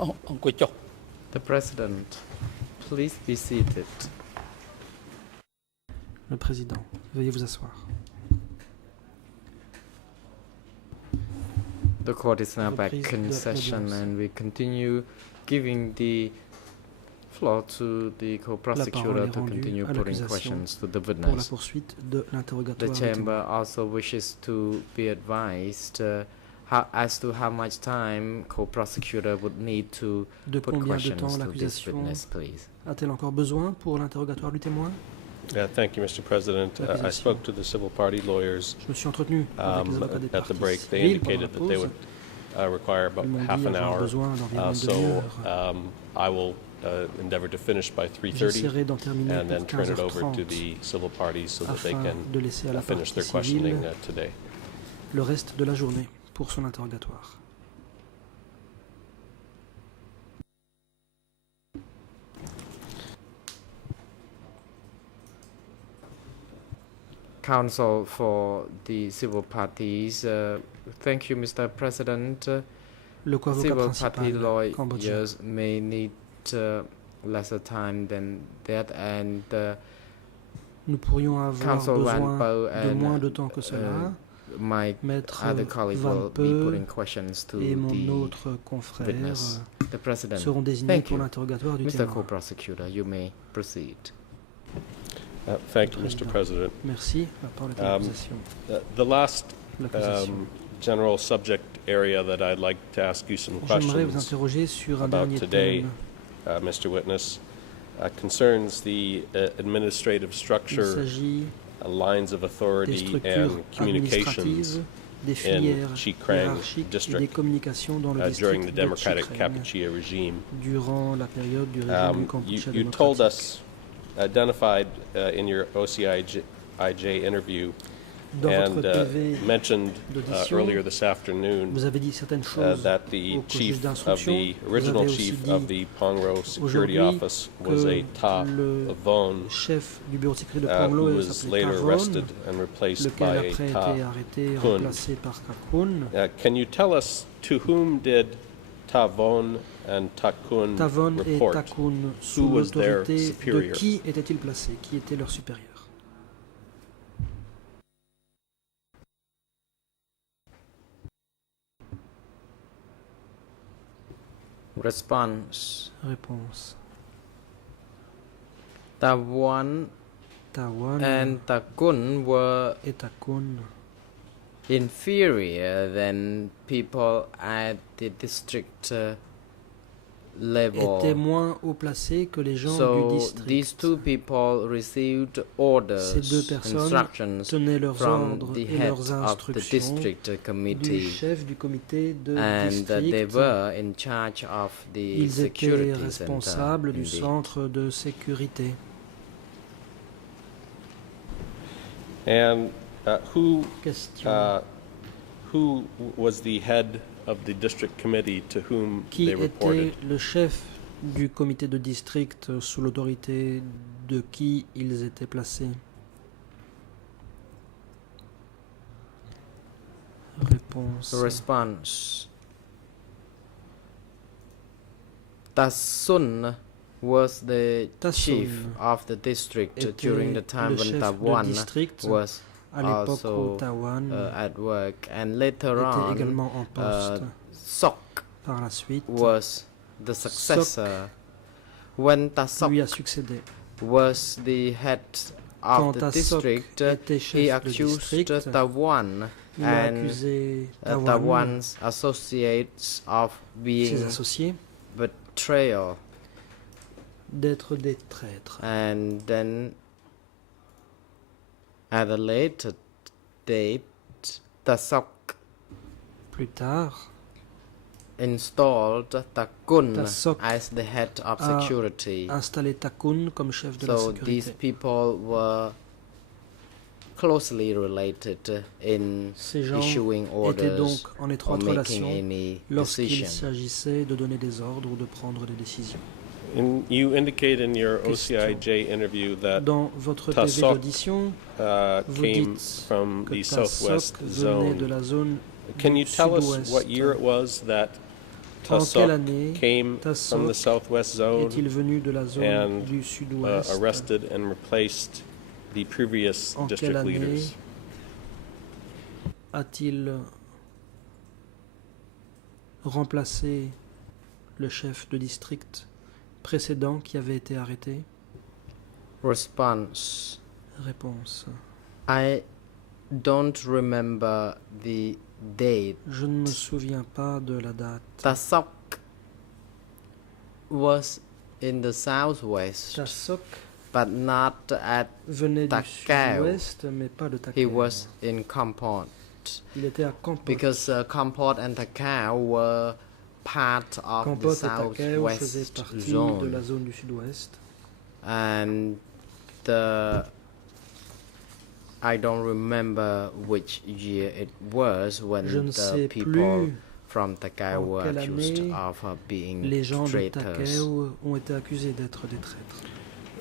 អង្គុយចុះ The President, please be seated. Le Président, veuillez vous asseoir. The court is now back Reprise in de session l'audience. and we continue giving the floor to the La co-prosecutor parole est to rendue continue à putting l'accusation questions to the pour la witness. poursuite de The l'interrogatoire. du chamber témoin. also wishes to be advised as to how much time co-prosecutor would need to De put combien de questions temps to this l'accusation witness, please. a-t-elle encore besoin pour l'interrogatoire du témoin? Thank you, Mr. President. I L'accusation. spoke to the civil party lawyers Je me suis entretenu avec les avocats des at the parties break. They civiles pendant la indicated that they pause. would require about Ils m'ont half dit an avoir hour. besoin d'environ une So demi-heure. I will endeavor to finish by 3:30 J'essaierai d'en terminer and then pour turn it over to 15h30 the civil parties so that they afin can de laisser à la finish partie their questioning civile today. le reste de la journée pour son interrogatoire. Counsel for the civil parties. Thank you, Mr. President. Le co-avocat Civil party principal cambodgien. lawyers may need lesser time than that, and Nous pourrions avoir Counsel Van besoin Pau de and moins de temps que cela. my Maître other colleague Van will be Peu putting questions to et mon the autre confrère witness. The President. seront désignés Thank pour you. l'interrogatoire du Mr. témoin. Co-prosecutor, you may proceed. Thank you, Mr. President. Merci. La parole est à l'accusation. The last L'accusation. general subject area that I'd like to ask you some J'aimerais vous questions interroger sur un about dernier today, thème. Mr. Witness, concerns the administrative Il structure, s'agit lines of des authority structures and communications administratives, des filières Chi Krang hiérarchiques et des district communications dans le during the district de democratic Chi Krang Kampuchea regime. durant la période du régime du You Kampuchea told démocratique. us, identified in your OCIJ interview Dans and votre PV mentioned d'audition, earlier this afternoon vous avez dit certaines choses that the au juge chief of d'instruction. the Vous original avez aussi chief dit of the Pongro Security aujourd'hui Office was que a Ta le Von, chef du bureau de sécurité de who Panglo was s'appelait later Tavon, arrested and replaced lequel by après a a Ta été arrêté et Kun. remplacé par Kakun. Can you tell us to whom did Tavon and Takun Tavon et report? Takun, sous was their l'autorité de superior? qui étaient-ils placés? Qui était leur supérieur? Response. Réponse. Tawan Tawan and Takun were et Takun inferior than people at the district level. étaient moins haut placés que les gens du So district. these two people received Ces orders, deux personnes instructions tenaient leurs from ordres the et head leurs of the instructions district du committee, chef du comité de and they district. were in charge of the Ils étaient security center responsables in du the centre de sécurité. And Question. who was the head of the district committee to whom Qui they était reported? le chef du comité de district sous l'autorité de qui ils étaient placés? Réponse. response. Tasun was the Tasun chief of the district during the était time le when chef de Tawan district was à l'époque où also Tawan at work, and later était on également en poste. Sok Par la suite, was the successor. When Tasok lui a succédé. was the head Quand of the Tasok district, était he chef de accused district, Tawan il a and accusé Tawan, Tawan's associates of ses being associés, betrayal. d'être des traîtres. And then at a later date, Tasok Plus tard, installed Takun Tasok as the head of a security. installé Takun comme chef de la So these sécurité. people were closely related in Ces gens issuing étaient donc orders en or étroite making relation any lorsqu'il decision. s'agissait de donner des ordres ou de prendre des décisions. You indicate in your Question. OCIJ interview that Dans votre PV Tasok, d'audition, vous came dites from que the southwest Tasok venait de zone. la zone Can du you tell us sud-ouest. what year it was that En quelle Tasok année came from the Tasok southwest zone est-il venu de la zone and du sud-ouest? arrested and replaced the previous En quelle district année leaders? a-t-il remplacé le chef de district précédent qui avait été arrêté? Response. Réponse. I don't remember the date. Je ne me souviens pas de la date. Tasok was in the southwest, Tasok but not at venait du Takeo. sud-ouest, mais pas de he Takeo. was in Kampot. Il était à Kampot. Because Kampot and Takao were part of Kampot the et Takeo faisaient southwest partie de la zone, zone du sud-ouest. and I don't remember which year it was when Je ne the sais people plus from Takao en were quelle accused année of being les gens de traitors. Takeo ont été accusés d'être des traîtres.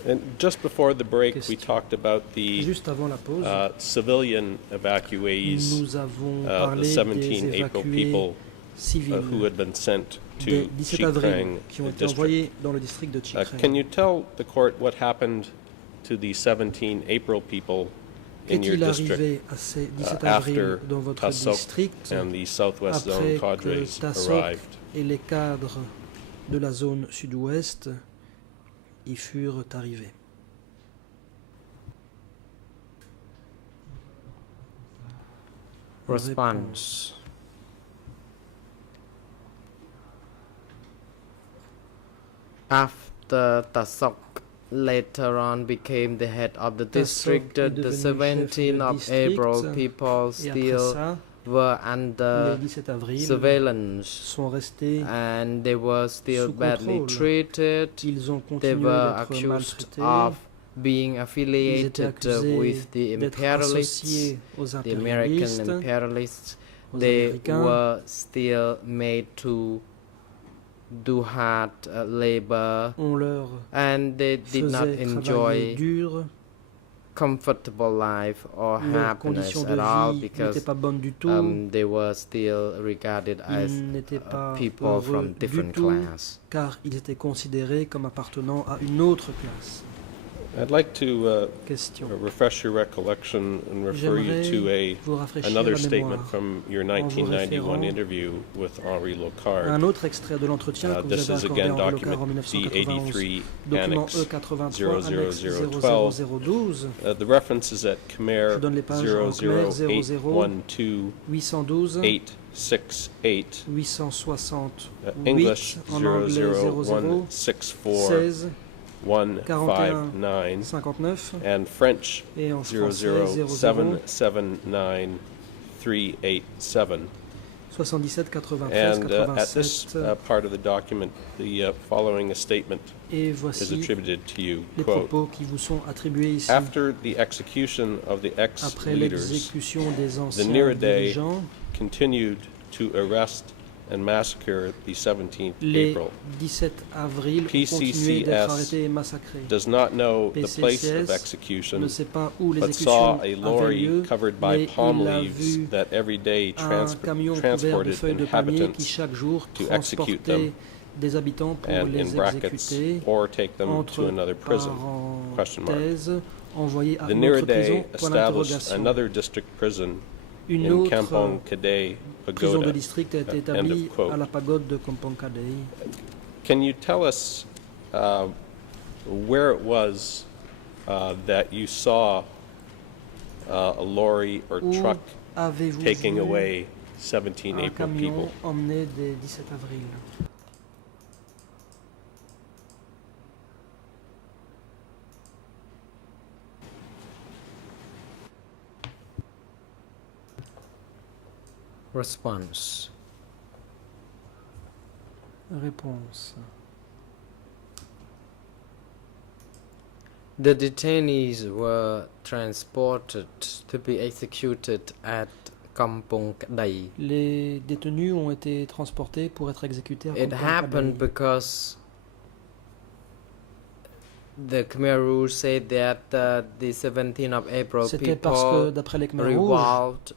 And just before the break, we Question. talked about the Juste avant la pause, civilian evacuees, nous avons the parlé 17 des April évacués people civils who had been sent des to 17 avril Chikrang qui ont été district. envoyés dans le district de Can Chikrang. you tell the court what happened to the 17 April people in your Qu'est-il district arrivé à ces 17 after avril dans votre Tasok district and the Southwest Zone après cadres que Tasok arrived? et les cadres de la zone sud-ouest y furent arrivés? Response. After Tasok later on became the head of the district, est the devenu 17th chef de of district, April people Et après still ça, were les under 17 avril surveillance, sont restés, and they were still sous badly contrôle. treated. ils ont They continué were d'être accused maltraités, of being ils étaient affiliated accusés with the d'être imperialists, associés aux the American impérialistes, imperialists. aux They Américains. were still made to do hard labor, On leur and they did not faisait travailler enjoy dur, comfortable life or leurs happiness conditions at all de vie n'étaient because pas bonnes du tout, they were still regarded as ils n'étaient pas people heureux from du different tout, class. car ils étaient considérés comme appartenant à une autre classe. I'd like to Question. refresh your recollection and refer you to J'aimerais vous rafraîchir another la statement mémoire. from your en vous 1991 référant interview with Henri Locard. Un autre extrait de l'entretien que vous This avez is accordé à again Henri Locard en document 1991. D83 Document Annex E83 annexe 00012. 00012. The reference is at Je Khmer vous donne les pages en Khmer 00812 812 868, 868 English en anglais 00 00164 16 159, 59 and French et en français 00 00779 387. 77 93 And at this 87 part of the document, the following statement et is voici attributed to you. les Quote, propos qui vous sont attribués ici. after the execution of the Après ex-leaders l'exécution des anciens Niridae dirigeants, continued to arrest and massacre the 17th les April, 17 avril ont continué d'être arrêtés et massacrés. does not know the place of PCCS execution, ne sait pas où les but saw exécutions a avaient lorry lieu, covered by mais palm il a leaves vu that every day un camion couvert de transported feuilles de palmier qui inhabitants chaque jour to execute transportait des habitants pour and in les brackets exécuter, or take them to entre another prison. parenthèses, envoyés à The une autre prison, Niridae point established d'interrogation. another district prison Une in autre Kampong Kadai prison de Pagoda. district a été End of établie quote. à la pagode de Kampong Kadai. Can you tell us where it was that you saw a lorry or Où truck avez-vous taking vu away 17 un April camion people? emmener des 17 avril? Response. Réponse. The detainees were transported to be executed at Kampong Kadai. Les détenus ont été transportés pour être exécutés à It Kampong happened Kadai. because the Khmer Rouge said that the 17th of April C'était parce que, people d'après les Khmer Rouges, revolted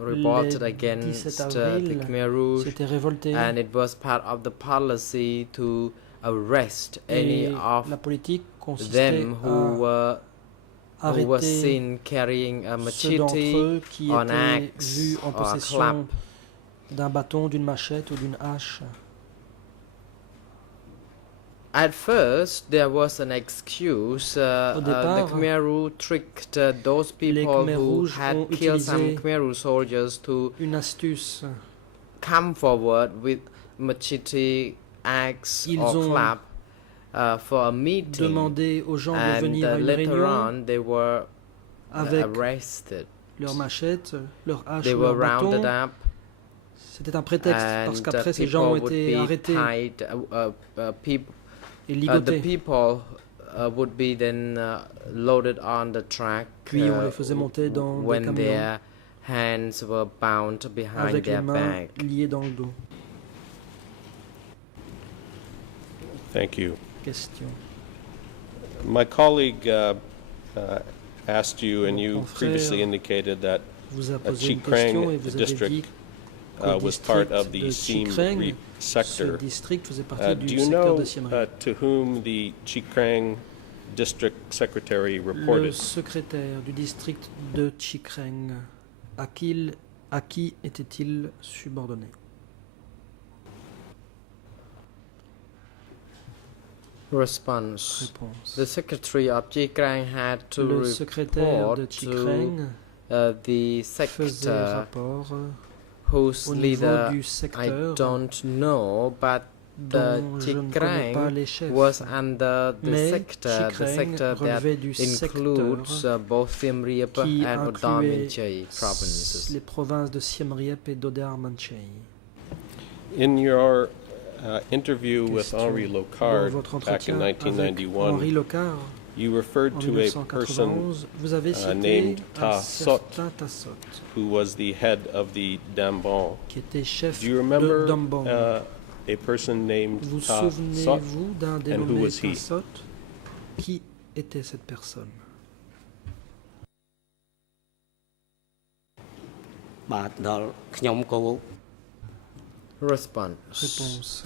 revolted Le against 17 the avril, Khmer Rouge, s'étaient révoltés and it was part of the policy to arrest any et of la politique consistait them who were arrêter seen carrying a ceux d'entre machete eux qui or an étaient axe vus en or a clap. possession d'un bâton, d'une machette ou d'une hache. At first, there was an excuse. Au The départ, Khmer Rouge tricked those les people Khmer who Rouges had ont killed some utilisé Khmer Rouge soldiers to une astuce. come forward with machete, axe Ils or ont clap for a meeting, Demandé aux gens de and venir à une later réunion on they were avec arrested. leur machette, leur hache They ou were leur rounded bâton. up, C'était un prétexte parce and qu'après ces gens ont people would été be arrêtés tied. et The ligotés. people would be then loaded on the track Puis on les faisait monter dans des when camions their hands were bound behind avec les their mains back. liées dans le dos. Thank you. Question. My colleague asked you, and Mon you confrère previously indicated that Vous a posé Chi une question et Kreng vous avez district dit was part of de the Chi Siem Kreng, Reap ce sector. district faisait partie Do du you secteur know de Siem Reap. to whom the Chi Kreng district secretary Le reported? secrétaire du district de Chi Kreng, à qui était-il subordonné? Response. Réponse. The secretary of Chi Krang had to Le secrétaire de report Chi to Kreng the faisait sector rapport whose au niveau leader du I secteur don't know, but the dont Chi je ne connais pas Krang les chefs. was under the Mais sector, Chi the Kreng sector that relevait du includes secteur both Siem Reap qui and incluait Odaminchai provinces. les provinces de Siem Reap et d'Odarmanchai. In your interview with Question. Henri Dans Locard votre back in entretien avec 1991, Henri Locard, you referred en to a person 1991, vous avez cité named un Ta Sot, certain Tassot, who was the head of the Dambon. qui était chef Do you de remember Dambon. a person named Vous Ta Sot? souvenez-vous d'un who dénommé was he? Tassot? Qui était cette personne? បាទដល់ខ្ញុំគោ Response. Réponse.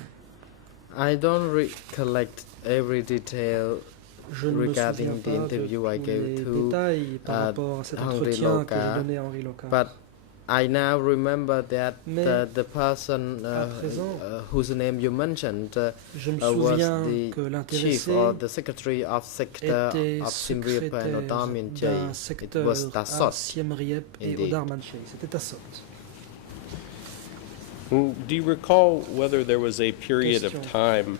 I don't recollect every detail Je ne me regarding souviens the pas de interview I tous gave les to détails par uh, rapport à cet Henri entretien que Locard, j'ai donné à Henri Locard. but I now remember that Mais the person à présent, whose name you mentioned je me was souviens the que chief l'intéressé or the secretary of sector était of Siem Reap and secrétaire Odaminchai. d'un It secteur was à Tassot. Siem Reap et Indeed. Odarmanchai. C'était Tassot. Do you recall whether there was a period of Question. time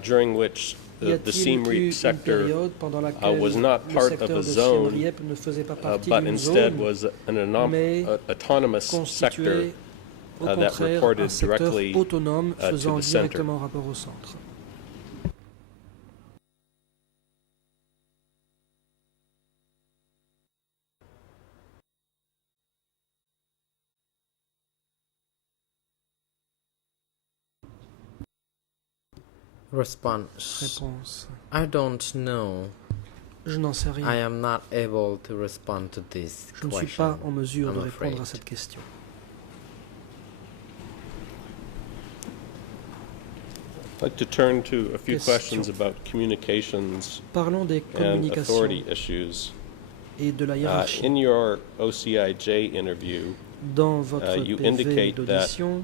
during which Y the a-t-il Siem eu Reap une sector période pendant laquelle was not le part of secteur a de Siem zone, Reap ne faisait pas partie but d'une instead zone, was an mais autonomous sector constitué au that contraire reported un secteur directly autonome to faisant the center? directement rapport au centre. Response. Réponse. I don't know. Je n'en sais I rien. am not able to respond to this Je ne suis question. pas en mesure de I'm répondre afraid. à cette question. I'd like to turn to a few Question. questions about communications Parlons des and communications authority issues. et de la hiérarchie. In your OCIJ interview, Dans votre you PV indicate d'audition,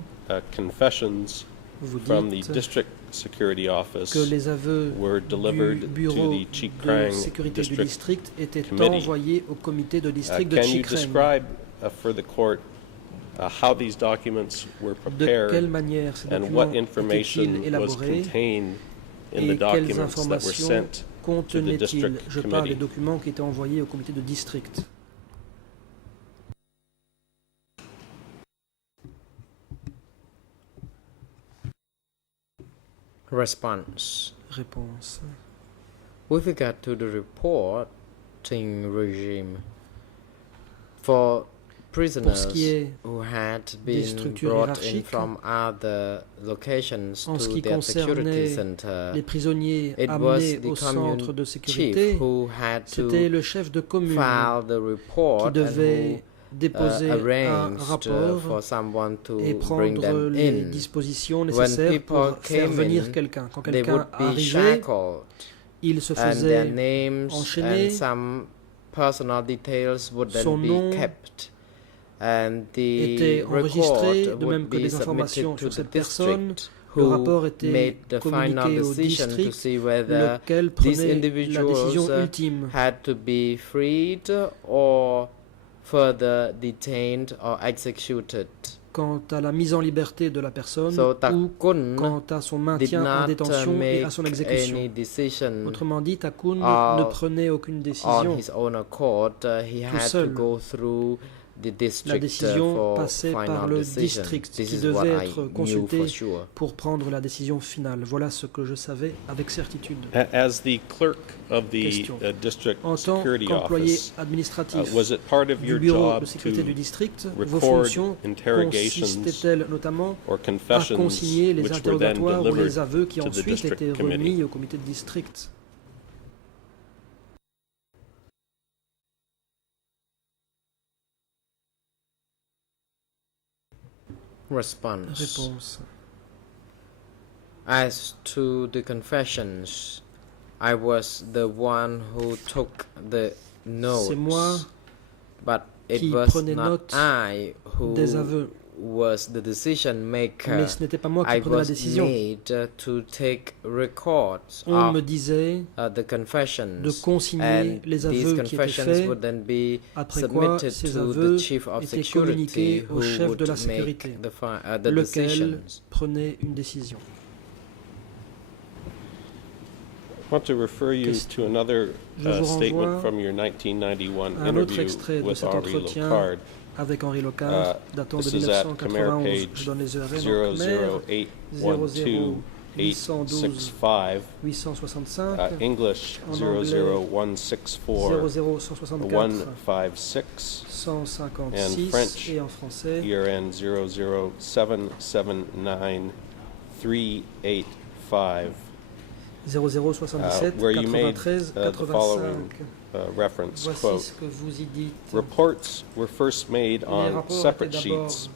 confessions vous from the dites District Security Office que les aveux were du delivered bureau to the Chi de Krang sécurité du District district étaient Committee. envoyés au comité de district de Can Chi you Kreng. describe for the court how these documents were De quelle prepared manière ces and documents what étaient-ils information was élaborés contained in the et quelles documents that were informations sent? contenaient-ils? district Je parle des committee. documents qui étaient envoyés au comité de district. Response. Réponse. With regard to the reporting regime for prisoners qui est who had des been structures brought in hiérarchiques, from other locations en ce to qui their security concernait center, les prisonniers it was amenés the au centre de chief sécurité, who had c'était to le chef de commune file the qui report and devait déposer un arranged rapport for someone to et bring prendre them les in. dispositions When nécessaires pour people faire came venir in, quelqu'un. Quand they quelqu'un would be arrivait, shackled, il se and their faisait names enchaîner, and some personal details would son then nom be kept, and était the enregistré, record de même would que be des informations submitted to sur the cette personne. district Le who rapport était made the final communiqué au decision to district, see whether lequel these prenait la individuals décision ultime. had to be freed or further detained or executed. Quant à la mise en liberté de la personne So ou Takun quant à son did maintien en not détention et à make son any exécution. decision Autrement dit, Takun Uh, ne prenait aucune on décision. his own accord. He had to seul. go through the La district décision for passait par final le decision. district This qui is what devait I être knew consulté for sure. pour prendre la décision finale. Voilà ce que je savais avec certitude. As the clerk of the Question. district En tant security qu'employé office, administratif was it part of du your bureau job de sécurité du to district, vos record fonctions interrogations consistaient-elles notamment or à confessions consigner les which were then interrogatoires ou delivered les aveux qui to the ensuite district étaient committee? remis au comité de district? Response. Réponse. As to the confessions, I was the one who took the C'est moi notes, but it qui was prenais not note I who des aveux, was the decision maker. mais ce n'était pas moi qui I prenais la was décision. made to take records On of me disait the confessions, de consigner and les these aveux qui étaient confessions faits, would then be après quoi submitted ces to aveux the chief of étaient security communiqués who au chef de la would sécurité, make the lequel decisions. prenait une décision. I want to refer you Question. to another Je vous statement renvoie from your 1991 à un autre interview extrait de with cet Henri entretien Locard. avec Henri Locard, datant de This is at Khmer 1991. Je page donne les URL en Khmer, 00812-865, 865, English En anglais, 00164 00164, 156, 156, French, et en français, ERN 007793885, 0077, where you made 93, the following 85. reference, Voici quote, ce que vous y dites. reports were first made Les on rapports separate étaient d'abord sheets.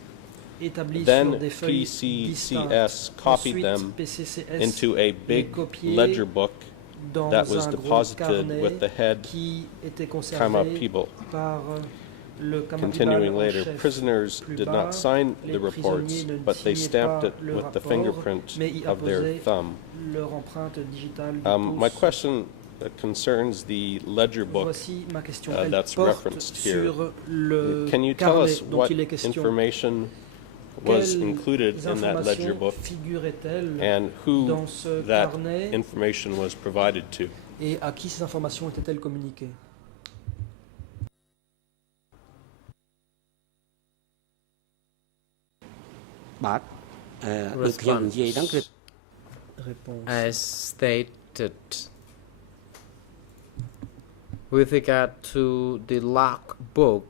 établis Then sur des feuilles distinctes. PCCS copied Ensuite, them PCCS into a big copié ledger book dans that was un gros deposited carnet with the head qui était Kama conservé People. par le Kamapibal Continuing en later, chef. prisoners Plus did bas, not sign les the reports, prisonniers ne but they signaient stamped pas it le with the rapport, fingerprint mais y of their apposaient thumb. leur empreinte digitale du My pouce. question concerns the ledger book. Voici ma question. Elle that's porte referenced here. sur le Can you tell us carnet dont what il est question. information was Quelles included in that ledger informations book figuraient-elles and who dans ce that carnet information was provided to? et à qui ces informations étaient-elles communiquées?បាទដូចខ្ញុំនិយាយហ្នឹងគឺ Réponse. As stated, with regard to the logbook,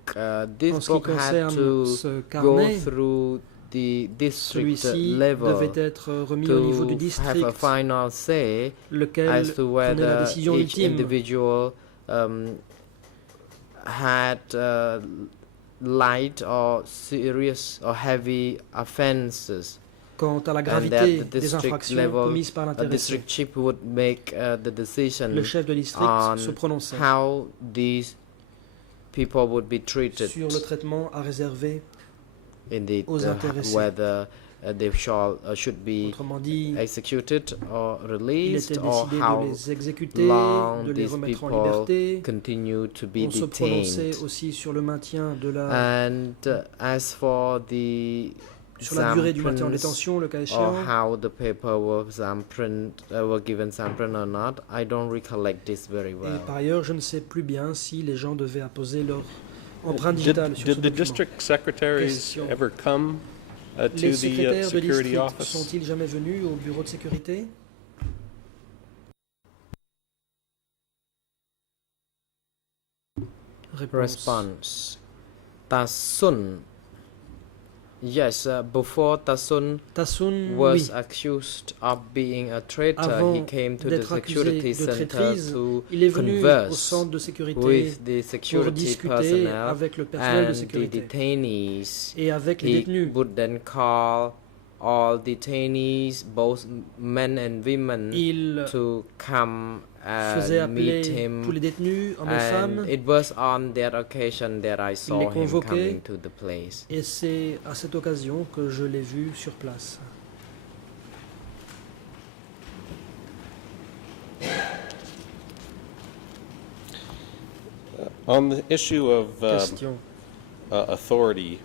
this En ce qui book had concerne to ce go carnet, through the district celui-ci level devait être remis au niveau du to have a district, final say lequel as to prenait la whether décision each ultime. individual had light or serious or heavy offenses. Quant à la And that gravité the des district infractions level, commises par a l'intéressé, district chief would make the decision le chef de district on se prononçait how these people would be treated, sur le traitement à réserver, indeed, aux intéressés. whether they should be autrement dit, executed or il released, était or décidé de how les exécuter, long de les these remettre en people liberté. continue to be On se prononçait detained. aussi sur le maintien de la And as for the sur la durée du maintien en thumbprints détention, le cas or échéant. how the paper were given thumbprint or not, I don't recollect this very Et well. par ailleurs, je ne sais plus bien si les gens devaient apposer leur empreinte Did, digitale sur ce did the document. district secretaries Question. ever come to Les the secrétaires de security district office? sont-ils jamais venus au bureau de sécurité? Réponse. Response. Ta Sun Yes, before Tasun Tassoun, was oui. accused of being a traitor, he Avant came to the d'être security accusé de center traîtrise, to il est venu au converse centre de sécurité with the pour security discuter personnel avec le personnel de and the sécurité detainees. et avec les He détenus. would then call all detainees, both men and women, Il to come faisait and meet appeler him. tous les détenus, hommes et And femmes, it was on that occasion that I saw him convoquait. coming to the place. et c'est à cette occasion que je l'ai vu sur place. On the issue of Question authority,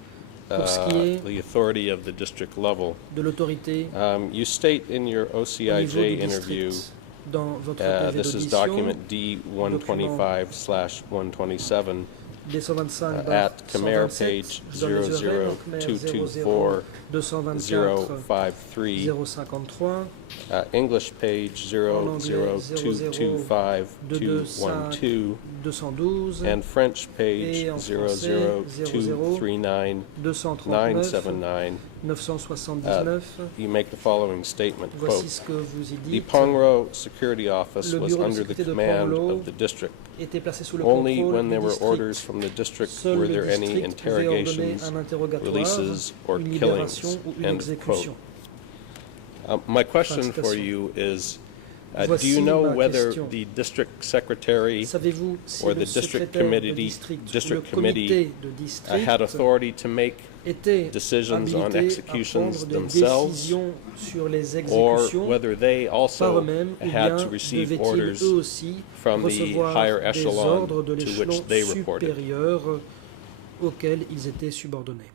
Pour ce qui est the authority of the district level, de l'autorité you state in your au niveau OCIJ du interview, district. Dans votre PV this is d'audition, document D125/127, D125 at Khmer 127, page je donne les URL, donc Khmer 00224 224 053, 053, English page anglais, 00225 212, 212, and French page et en français, 00239 239, 979. 979. You make the following statement, Voici quote, ce que vous y "The dites. Pongro Security Office Le was bureau de under the sécurité de command Ponglo of the district. Était placé sous le Only contrôle when du there were district. orders from the district Seul were le there any district pouvait ordonner interrogations, un interrogatoire, releases, or une killings." libération ou une End exécution. quote. My question Fin de for citation. you is, do Voici you know ma whether question. the district secretary Savez-vous si or le the district secrétaire de committee, district ou le district comité committee de district had authority to make était decisions on habilité à executions prendre des themselves, décisions sur les or exécutions whether they par also eux-mêmes, ou had bien to receive devaient-ils orders eux aussi from the recevoir higher des echelon ordres de to l'échelon which they reported? supérieur auquel ils étaient subordonnés.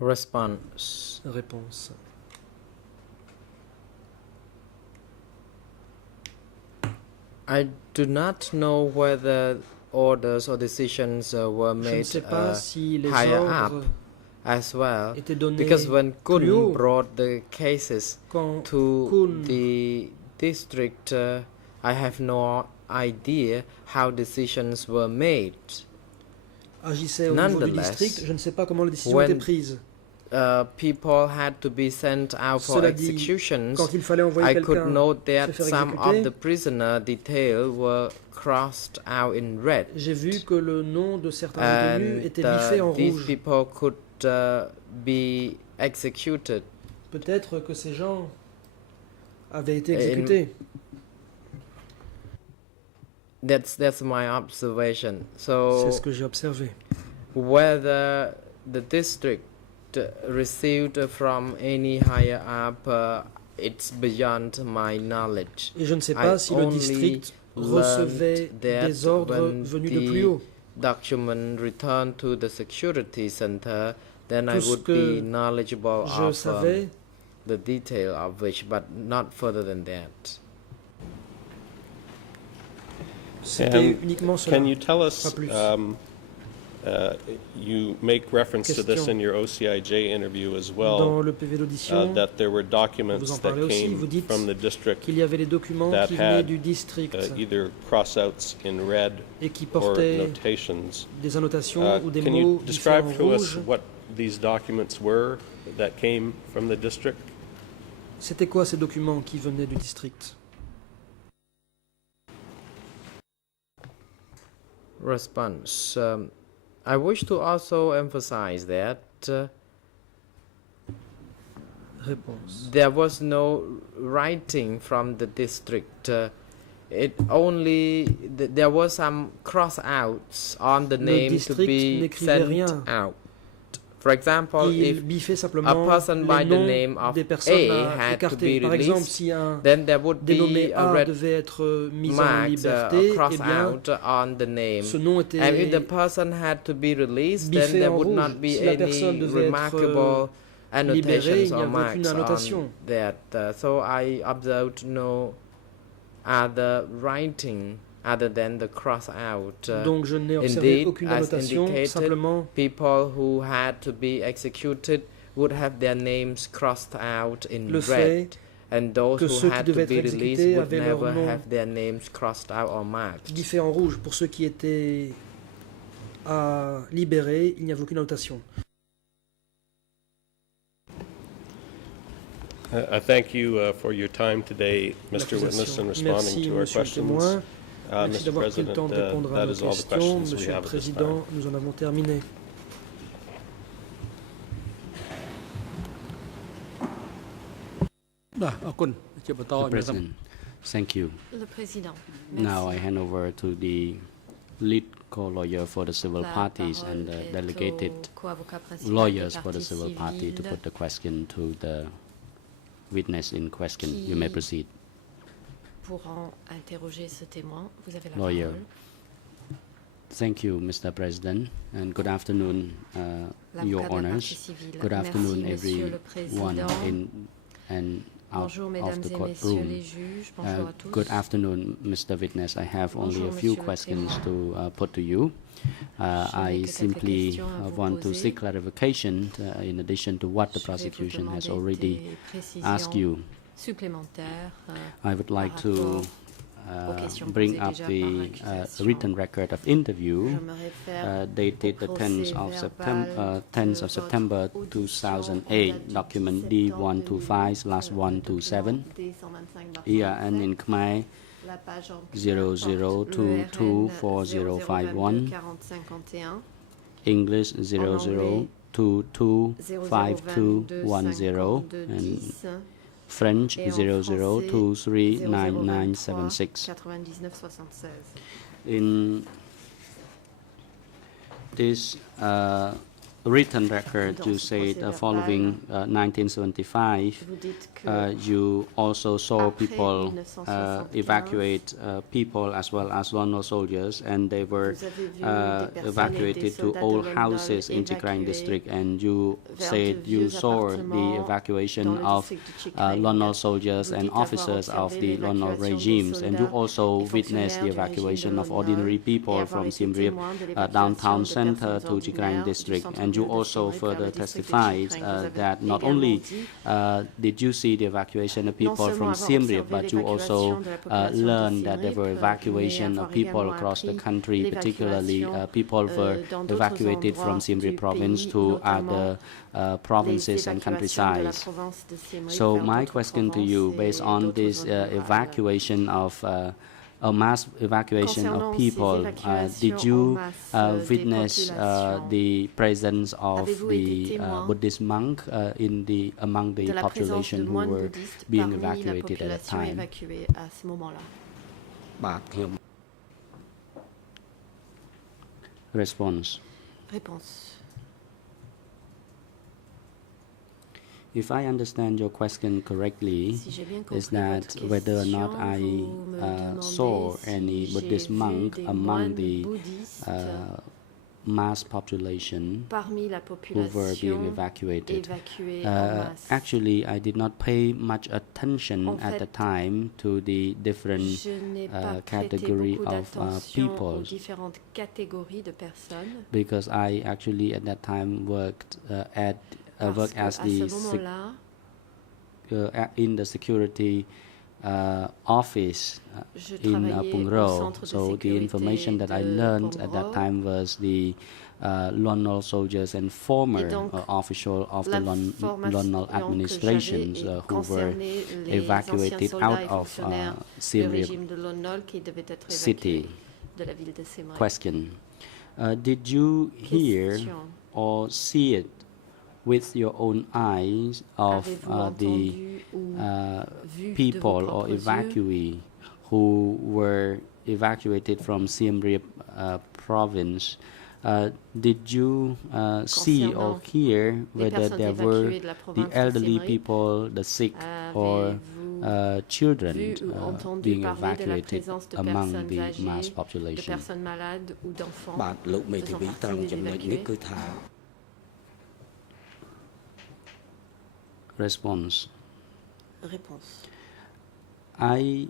Response. Réponse. I do not know whether orders or decisions were Je ne made sais pas si les higher ordres up as well, étaient donnés because when plus haut, Kun brought the cases quand to Kun the district, I have no idea how decisions were made. agissait au niveau du Nonetheless, district, je ne sais pas comment les décisions when étaient prises. People had to be sent out for Cela dit, executions. quand il fallait envoyer I could quelqu'un note se that faire some exécuter, of the prisoner details were crossed out in red, j'ai vu que le nom de certains détenus and était biffé en these rouge. people could be executed. Peut-être que ces gens avaient été In- exécutés. That's my observation. So C'est ce que j'ai observé. whether the district received from any higher up, it's beyond my knowledge. Et je ne sais pas I si le only district recevait learned that des ordres when venus de the plus haut. document returned to the security center, then I Tout ce would que be knowledgeable Je of savais, the detail of which, but not further than that. c'était And uniquement cela. Can you tell us, Pas plus. you make reference to this Question. in your OCIJ interview as Dans well, le PV d'audition, that there were vous documents en that parlez aussi, came vous dites from the district, qu'il y avait des documents that qui venaient had, du district either crossouts in red et qui or portaient notations. des annotations ou des Can mots you biffés describe en to us rouge. what these documents were that came from the district? C'était quoi ces documents qui venaient du district? Response. I wish to also emphasize that Réponse. there was no writing from the district. It only there was some cross-outs on the Le name to district be n'écrivait sent rien. out. For example, Il if biffait a simplement person by les the noms name of des personnes A à had to écarter. be Par exemple, released, si un then there would dénommé be a A red devait être mis en mark, liberté, a eh bien, cross-out on the name. ce nom était And if the person had to be released, then biffé there en would rouge. not be Si la any personne devait être remarkable libérée, il annotations n'y or avait aucune marks annotation. on that. So I observed no other writing other than the cross-out. Donc je n'ai observé Indeed, aucune as annotation, indicated, simplement people who had to be executed would have their names crossed out in le red. fait And those que who ceux qui had to devaient be être released exécutés would avaient leur never nom have their names crossed out or marked. diffé en rouge. Pour ceux qui étaient à libérer, il n'y avait aucune notation. I thank you for your time today, Mr. Witness, in responding Merci, to our Monsieur le questions. témoin. Merci Mr. d'avoir pris le President, temps de répondre à that nos is all the questions. questions we Monsieur le have at this time. Président, nous en avons terminé. The President, thank you. Le Président, Now I merci. hand over to the lead co-lawyer for the civil La parties parole and the est delegated au co-avocat principal lawyers des for the parties civil party to civiles put the question to the witness in question. You may Qui- proceed. pourront interroger ce témoin. Vous avez la Lawyer. parole. Thank you, Mr. President, and good afternoon, Your L'avocat de la partie Honors. civile. Good afternoon, Merci, Monsieur le everyone Président. in and out Bonjour, of Mesdames the et Messieurs courtroom. les juges. Bonjour à tous. Good afternoon, Mr. Witness. I have only a Bonjour, few Monsieur le questions témoin. to put to you. Je n'ai I que quelques simply questions à vous want to poser. seek clarification in addition to what the Je vais vous prosecution has demander already des précisions asked you. supplémentaires. I would like par to rapport aux questions bring posées up déjà the par l'accusation. written record of interview Je me réfère dated the au 10th of procès September, verbal 10th de of votre September audition 2008, en date du document 10 septembre D125/127. Here and in Khmer La page en 00224051, 4051, English anglais, 00225210, and French et en 00239976. 9976. In this written record, Dans you ce said procès following 1975, Vous dites que you also saw Après people 1975, evacuate people as well as Lon soldiers, and they were vous avez vu des personnes et des evacuated to soldats de old Lon houses in évacués Chikrang district, and you vers said de you vieux saw the appartements evacuation dans le of district de Chikrang. Lon soldiers Vous and dites avoir officers of observé the Lon l'évacuation des regimes, and you soldats also et witnessed the fonctionnaires du régime evacuation de of Lon ordinary et people avoir from été Siem Reap témoin de l'évacuation downtown de center personnes to Chikrang ordinaires du district, centre-ville and you de also Siem Reap vers further le district de testified Chikrang. Vous avez that not également only dit did you see the evacuation of people seulement from avoir Siem Reap, observé but you also l'évacuation de la population de learned Siem that there Reap, were mais evacuation avoir of people également across the appris country, particularly l'évacuation, people were dans d'autres evacuated from endroits Siem Reap du province pays, to notamment other les provinces and évacuations de la countrysides. province de Siem Reap So vers my d'autres question to you, provinces based et on d'autres this zones rurales. evacuation of a mass evacuation Concernant of ces people, évacuations did en you masse, des witness populations, the presence of avez-vous été the témoin Buddhist monk among the de la présence population de who moines were bouddhistes being parmi la evacuated at that population time? évacuée à ce moment-là. បាទខ្ញុំ Response. Réponse. If I understand your question correctly, Si j'ai bien is compris that votre whether or question, not I vous me demandez saw si any j'ai Buddhist vu monk des among moines the bouddhistes mass population parmi la who were being population evacuated. évacuée en masse. Actually, I did not pay much attention En at fait, the time to the different Je n'ai pas prêté category beaucoup of d'attention aux peoples différentes catégories de personnes because I actually at that time worked parce worked qu'à as the ce moment-là, in the security office je in travaillais au Pungro. centre de So the sécurité information that I de learned at that Pungro. time was the Lon soldiers and former Et donc, official of the Lon l'information que administrations j'avais who were concernait les evacuated anciens out soldats et of fonctionnaires du Siem Reap régime de Lon Nol qui devaient être city. évacués de la ville de Siem Reap. Question. Did you hear Question. or see it with your own eyes of Avez-vous the entendu ou vu de vos people or propres yeux evacuees who were evacuated from Siem Reap province? Did you see or Concernant hear les whether personnes there were évacuées de la the province de elderly Siem Reap? people, the sick, or Avez-vous children vu ou entendu being parler de la evacuated présence de among personnes the âgées, mass de population? personnes malades ou d'enfants បាទលោកមេធាវី faisant ត្រង់ partie ចំណុច des នេះ évacués? គឺថា Response. Réponse. I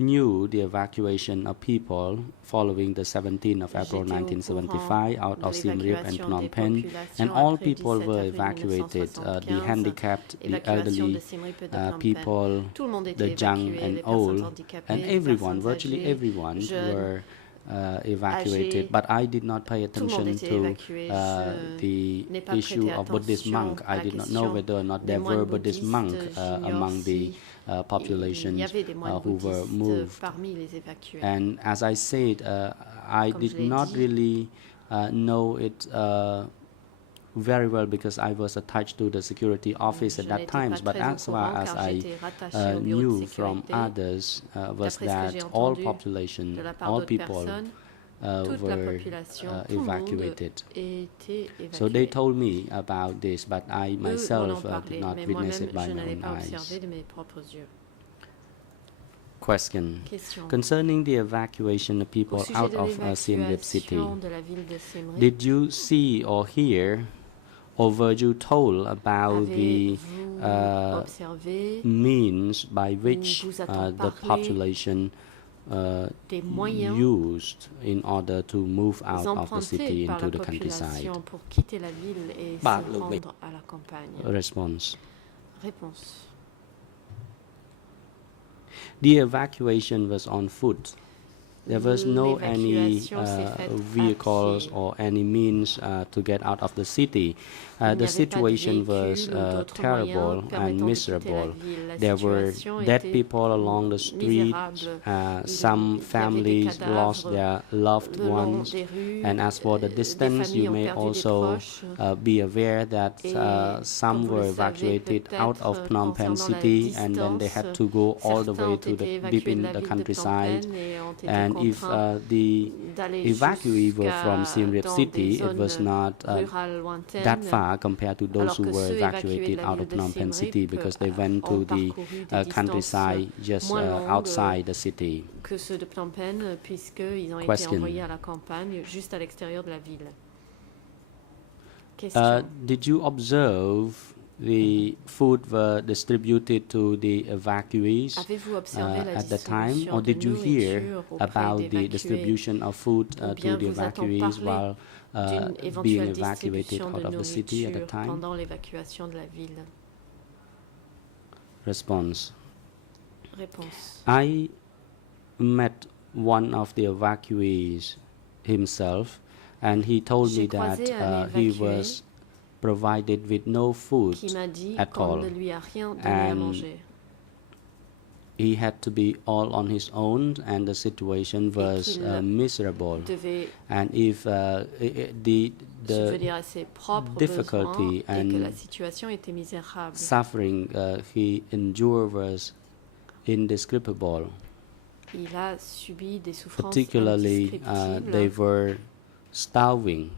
knew the evacuation of people following the 17th of April J'étais au 1975 out courant of de Siem Reap and l'évacuation Phnom des Penh, populations and all après le people 17 were avril evacuated, the 1975, handicapped, the évacuation elderly, de Siem Reap et de Phnom Penh. people, Tout le monde the était young évacué, and les personnes old, handicapées, and les everyone, personnes virtually âgées, everyone jeunes. were evacuated, âgés. but I did not pay Tout le monde attention était to évacué. the Je n'ai pas issue prêté of Buddhist attention monk. à I la did not know question whether or not des there were moines Buddhist bouddhistes. monks J'ignore among the si il populations y avait des moines who were bouddhistes moved. parmi les évacués. And as I said, I Comme did je l'ai not dit, really know it very well because I was attached to the security office Je at that n'étais time. pas But très au as far courant as car I j'étais rattaché au bureau de knew from sécurité. others was D'après ce que that j'ai all entendu population, de la part all d'autres people personnes, toute la were population, tout le monde evacuated. était So they évacué. told me about this, but I Eux m'en myself ont parlé, did not mais witness moi-même, it by je my n'allais own pas eyes. observer de mes propres yeux. Question. Question. Concerning the evacuation of Au people sujet out de of Siem Reap city, l'évacuation de la ville de Siem Reap, did you see or hear, or were you told about the avez-vous observé means by which vous a-t-on the parlé population des moyens used in order to move out of the empruntés city par into la the countryside? population pour quitter la ville et se Bah, look, rendre à la campagne? Response. Réponse. The evacuation was on foot. There was no any L'évacuation s'est faite à vehicles pied. or any means to get out of the city. Il n'y The avait pas de situation was véhicules ou d'autres terrible moyens and permettant de quitter la miserable. ville. La There were situation dead était people along the street. misérable. Some Il y avait des families lost cadavres their loved le long ones. des rues, And as for the des distance, familles you ont may perdu des also proches. be aware that Et some comme vous were le savez evacuated out of peut-être, Phnom Penh concernant la city, and then they had to go all the certains way ont to été the évacués deep de in la the ville de countryside. Phnom Penh et ont été And if contraints the d'aller evacuees were from jusqu'à Siem Reap dans city, des it was zones not rurales lointaines, that far compared to those alors who que were ceux évacués de evacuated la out ville of de Phnom Siem Penh city Reap because they went ont to the parcouru des distances countryside just moins longues outside the city. que ceux de Phnom Penh puisqu'ils ont été Question. envoyés à la campagne juste à l'extérieur de la ville. Question. Did you observe the food were distributed to the evacuees Avez-vous observé la at the time, distribution or de did you hear nourriture auprès about the d'évacués? distribution of food Ou to bien the vous a-t-on evacuees parlé while d'une being éventuelle evacuated distribution out de of the city at the nourriture time? pendant l'évacuation de la ville? Response. Réponse. I met one of the evacuees himself, and he told me J'ai that croisé un he évacué was provided with no food qui m'a dit at qu'on all. ne lui a rien donné à And manger. he had to be all on his own, and the situation was qu'il miserable. Devait And if the subvenir à ses propres difficulty besoins et que and la situation était misérable. suffering he endured was indescribable. Il a subi des souffrances Particularly, indescriptibles. they were starving,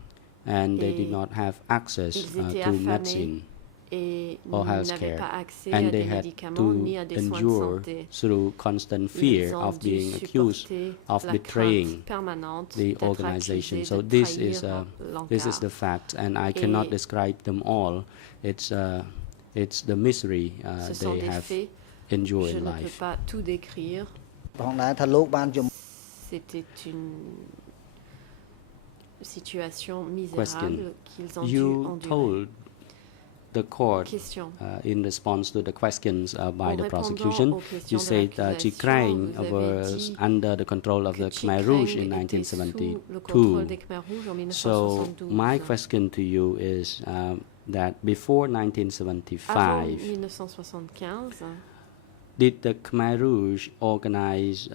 and they did Et not have access ils étaient to affamés medicine et or n'avaient healthcare, pas accès and à they des had médicaments to ni à des soins de endure santé. through constant Ils fear ont of dû being accused supporter of la betraying crainte permanente the d'être organization. accusés So de this is trahir this is l'encart. the fact, and I cannot Et describe them all. It's the misery Ce sont they des have faits. endured Je in ne peux life. pas tout décrire. ផងដែរថាលោកបានជំ C'était une situation Question. misérable qu'ils ont dû You endurer. told the court Question. in response to the questions by En the répondant prosecution, aux you questions de said l'accusation, Chikrang vous avez was dit under the control of que the Khmer Rouge in Chikrang était sous le contrôle des 1972. Khmer Rouges en So 1972. my question to you is that before Avant 1975, 1975, did the Khmer Rouge organize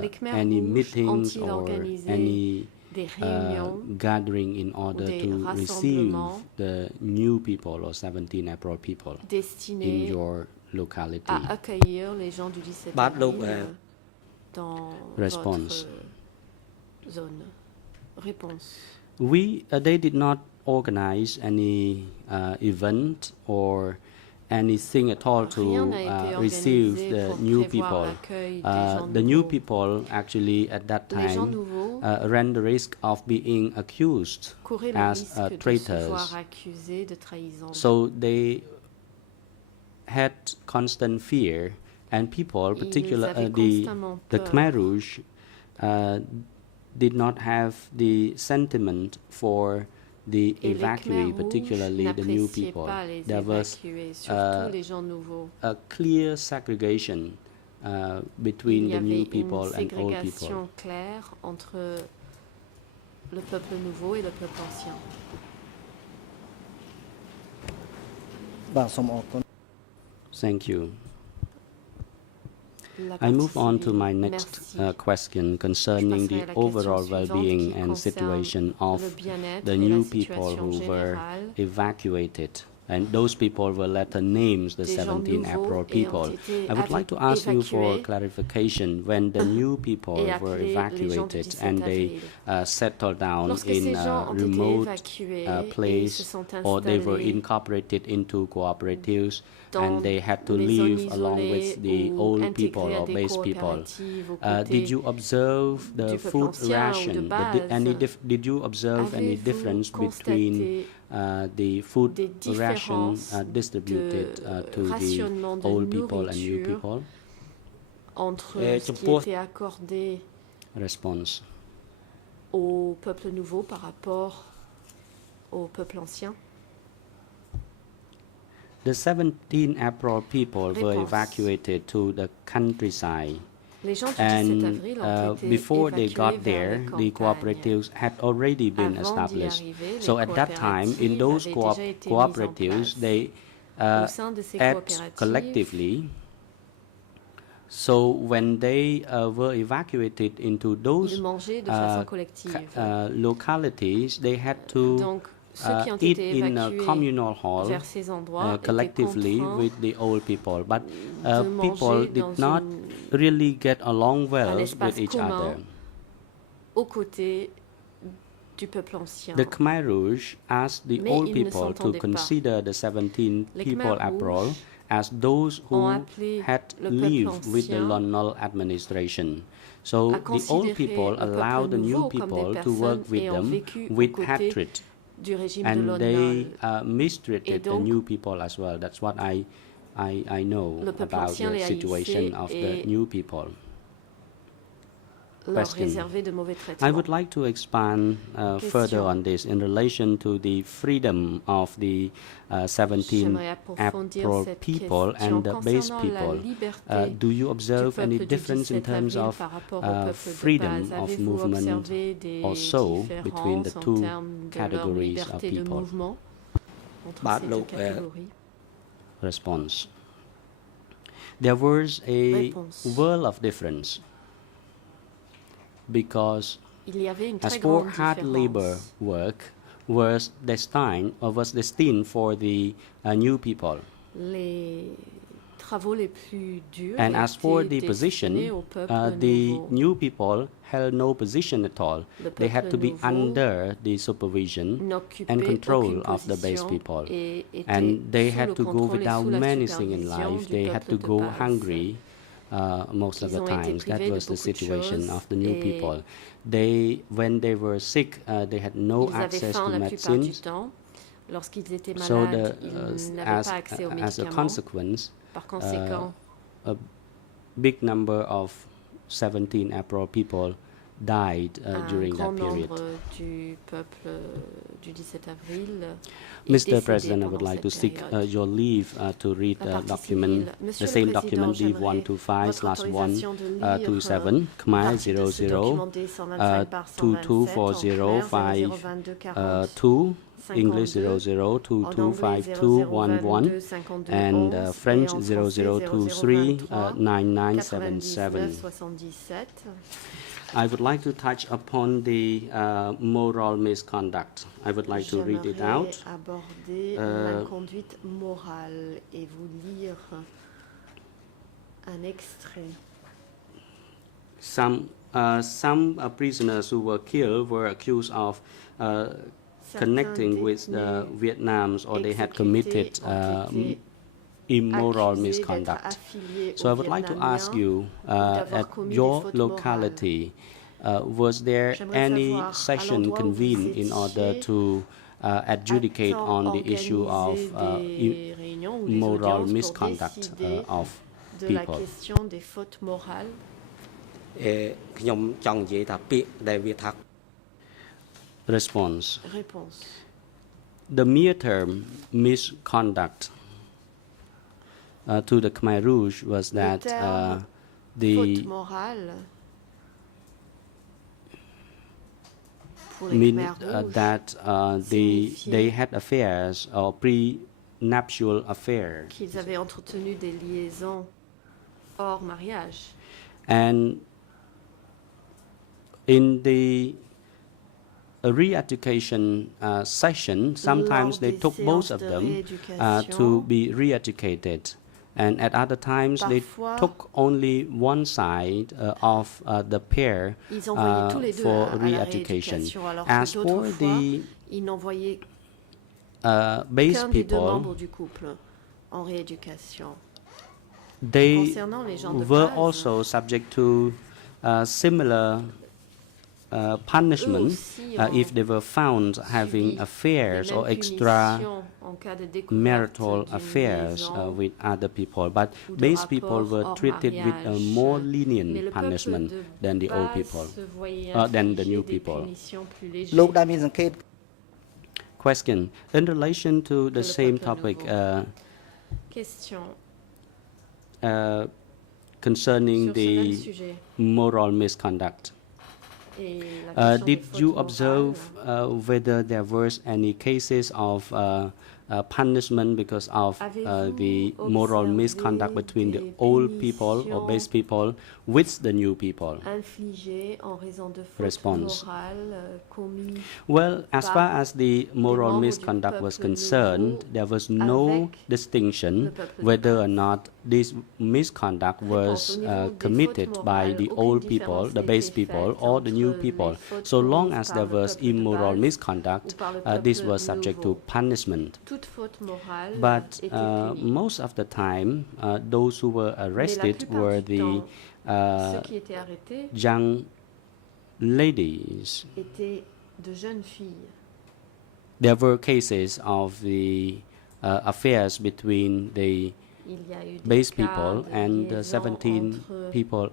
Les Khmer any Rouges meetings ont-ils or organisé any des réunions gathering in order des to receive rassemblements the new people or 17 April people in destinés your locality? à accueillir les gens du 17 Bah, donc, avril dans Response. votre zone. Réponse. They did not organize any event or anything at all Rien to n'a été receive organisé the pour new prévoir people. l'accueil des gens The new nouveaux. people actually at that Les gens time nouveaux ran the risk of being accused couraient le as risque de se traitors. voir accusés de trahison. So they had constant fear, and people, Ils particularly avaient constamment the peur. Khmer Rouge, did not have the sentiment for the Et les Khmer evacuee, rouges particularly the new n'appréciaient people. pas les There was évacués, surtout les gens nouveaux. a clear segregation between Il y the new avait people une and old people. ségrégation claire entre le peuple nouveau et le peuple ancien. បាទសូមអរគុណ Thank you. La I move partie on to civile. my next Merci. question concerning Je the passerai à la question overall suivante well-being qui and concerne situation of le bien-être the et new la people situation who were générale evacuated. And those people were later named the des gens 17 nouveaux April et ont people. été I would like to ask you for évacués clarification. When the new people et were appelés les gens du evacuated 17 and they avril. settled down Lorsque in ces a gens ont été remote évacués et se place, sont or they were installés incorporated into cooperatives, dans and they had to des live zones along isolées with the ou old intégrés people à or des base people. coopératives aux côtés Did you observe the du peuple food ancien ou de ration? base? Did you observe any Avez-vous difference constaté between the food des ration différences distributed to the rationnement de old people and new nourriture people? entre ce qui pour- était accordé Response. au peuple nouveau par rapport au peuple ancien? The 17 April people were Réponse. evacuated to the countryside. Les gens du 17 And avril ont été before they évacués got vers there, les the campagnes. cooperatives had already been Avant d'y established. arriver, les So at that time, in coopératives those avaient déjà été mises en cooperatives, place. they Au sein de ces ate coopératives, collectively. So when they were evacuated into those ils mangeaient de façon collective. localities, they had to Donc, ceux qui ont eat été in a évacués communal hall vers ces endroits étaient collectively contraints with the old people. But de people manger did dans not really get along well with espace each commun. other. aux côtés du peuple ancien. The Khmer Rouge asked the Mais old ils ne people to s'entendaient pas. consider the 17 Les people Khmer April Rouges as those who ont appelé had le peuple lived with the ancien Lon administration. So à the old considérer people le peuple allowed the new nouveau comme des people to work personnes with ayant them vécu aux with côtés hatred. du régime de And Lon they Nol. mistreated Et the donc, new people as well. That's what I know le peuple about ancien the les situation haïssait of the et new people. leur Question. réserver de mauvais I traitements. would like to expand further Question. on this in relation to the freedom of the 17 J'aimerais approfondir April cette people question and the base concernant people. la liberté Do you observe du any peuple du difference in 17 terms avril of par rapport au peuple de freedom base. of Avez-vous movement observé des also between the différences en two termes de leur categories of liberté de people? mouvement entre Bah, ces donc, deux catégories? Response. There was a Réponse. world of difference because Il y avait une as très for grande hard labor différence. work was destined for the new people. Les travaux les plus durs And as for étaient the position, destinés au peuple the nouveau. new people held no position at all. Le They had peuple to be nouveau under the supervision n'occupait and control aucune of the base position people. et était And they sous had le to go contrôle et without sous la many things in supervision life. du They had to peuple de go base. hungry most of Ils the ont été times. That privés de was the beaucoup de situation choses of the new et people. When they were sick, they had no Ils avaient access faim to la plupart du medicines. temps. Lorsqu'ils étaient So malades, ils n'avaient pas accès aux as a médicaments. consequence, Par conséquent, a big number of 17 April people died un during grand that period. nombre du peuple du 17 avril est Mr. décédé President, I would pendant like to cette seek période. your leave to read La the partie document, civile. Monsieur the le same Président, document, leave j'aimerais 125/1 votre autorisation de lire 27, Khmer partie de ce 00 document D125 par 127 2240 en clair 002240 2, English 52, 00 en anglais 225211, 0022 52 and 11, French et en français 0023 0023 9977. 77. I would like to touch upon the moral misconduct. I would like to read it J'aimerais out. aborder l'inconduite morale et vous lire un extrait. Some prisoners who were killed were accused of connecting with the détenus Vietnams, or they had exécutés committed ont été immoral accusés d'être misconduct. affiliés So I aux would like to ask Vietnamiens you, d'avoir at commis des your fautes locality, was there J'aimerais any savoir, à session l'endroit où vous convened in order étiez, to adjudicate a-t-on on the issue of organisé des réunions ou des moral audiences pour misconduct décider of de la people. question des fautes morales. ខ្ញុំចង់និយាយថាពាក្យដែលវាថា Response. Réponse. The mere term misconduct to the Khmer Rouge was Le that terme the faute morale pour les mean Khmer Rouges that signifiait they had affairs or prenuptial affairs, qu'ils avaient entretenu des liaisons hors mariage. and in the re-education session, sometimes Lors they des took both séances of de them rééducation, to be re-educated, and at other times they Parfois, took only one side of the pair ils envoyaient tous les deux for à la re-education. rééducation, alors As que d'autres for fois, the ils n'envoyaient base qu'un des deux people, membres du couple en rééducation. they Concernant les gens de were base, also subject to similar punishment aussi if they were found having subi affairs les or mêmes extra punitions en cas de découverte marital d'une affairs liaison with other people, but ou de base people rapport were hors treated with a mariage. more Mais lenient le peuple punishment de than the old base people. se voyait than the infliger new des people. punitions plus លោក légères. ដែលមានសង្កេត Question: in relation to the le same peuple topic, nouveau. Question concerning sur ce même the sujet. moral misconduct, Et la question did des fautes you morales, observe whether there was any cases of punishment because of Avez-vous the moral observé misconduct between the des old people or base punitions people with the new people? infligées en raison de fautes Response. morales commis Well, as far par as the moral membres du misconduct was peuple concerned, nouveau there was no avec distinction le peuple de whether or base. not this misconduct Réponse. was Au niveau des committed fautes by morales, the aucune old people, différence the n'a base été people, faite or the new entre people. les fautes So long commises as par there le was peuple de immoral base misconduct, ou par le this peuple was subject to nouveau. punishment. Toute faute morale But était punie. most of the time, those who were Mais la arrested plupart were du the temps, ceux qui étaient arrêtés young ladies. étaient de jeunes filles. There were cases of the affairs between the Il y a eu des base cas people de and the liaison 17 entre people,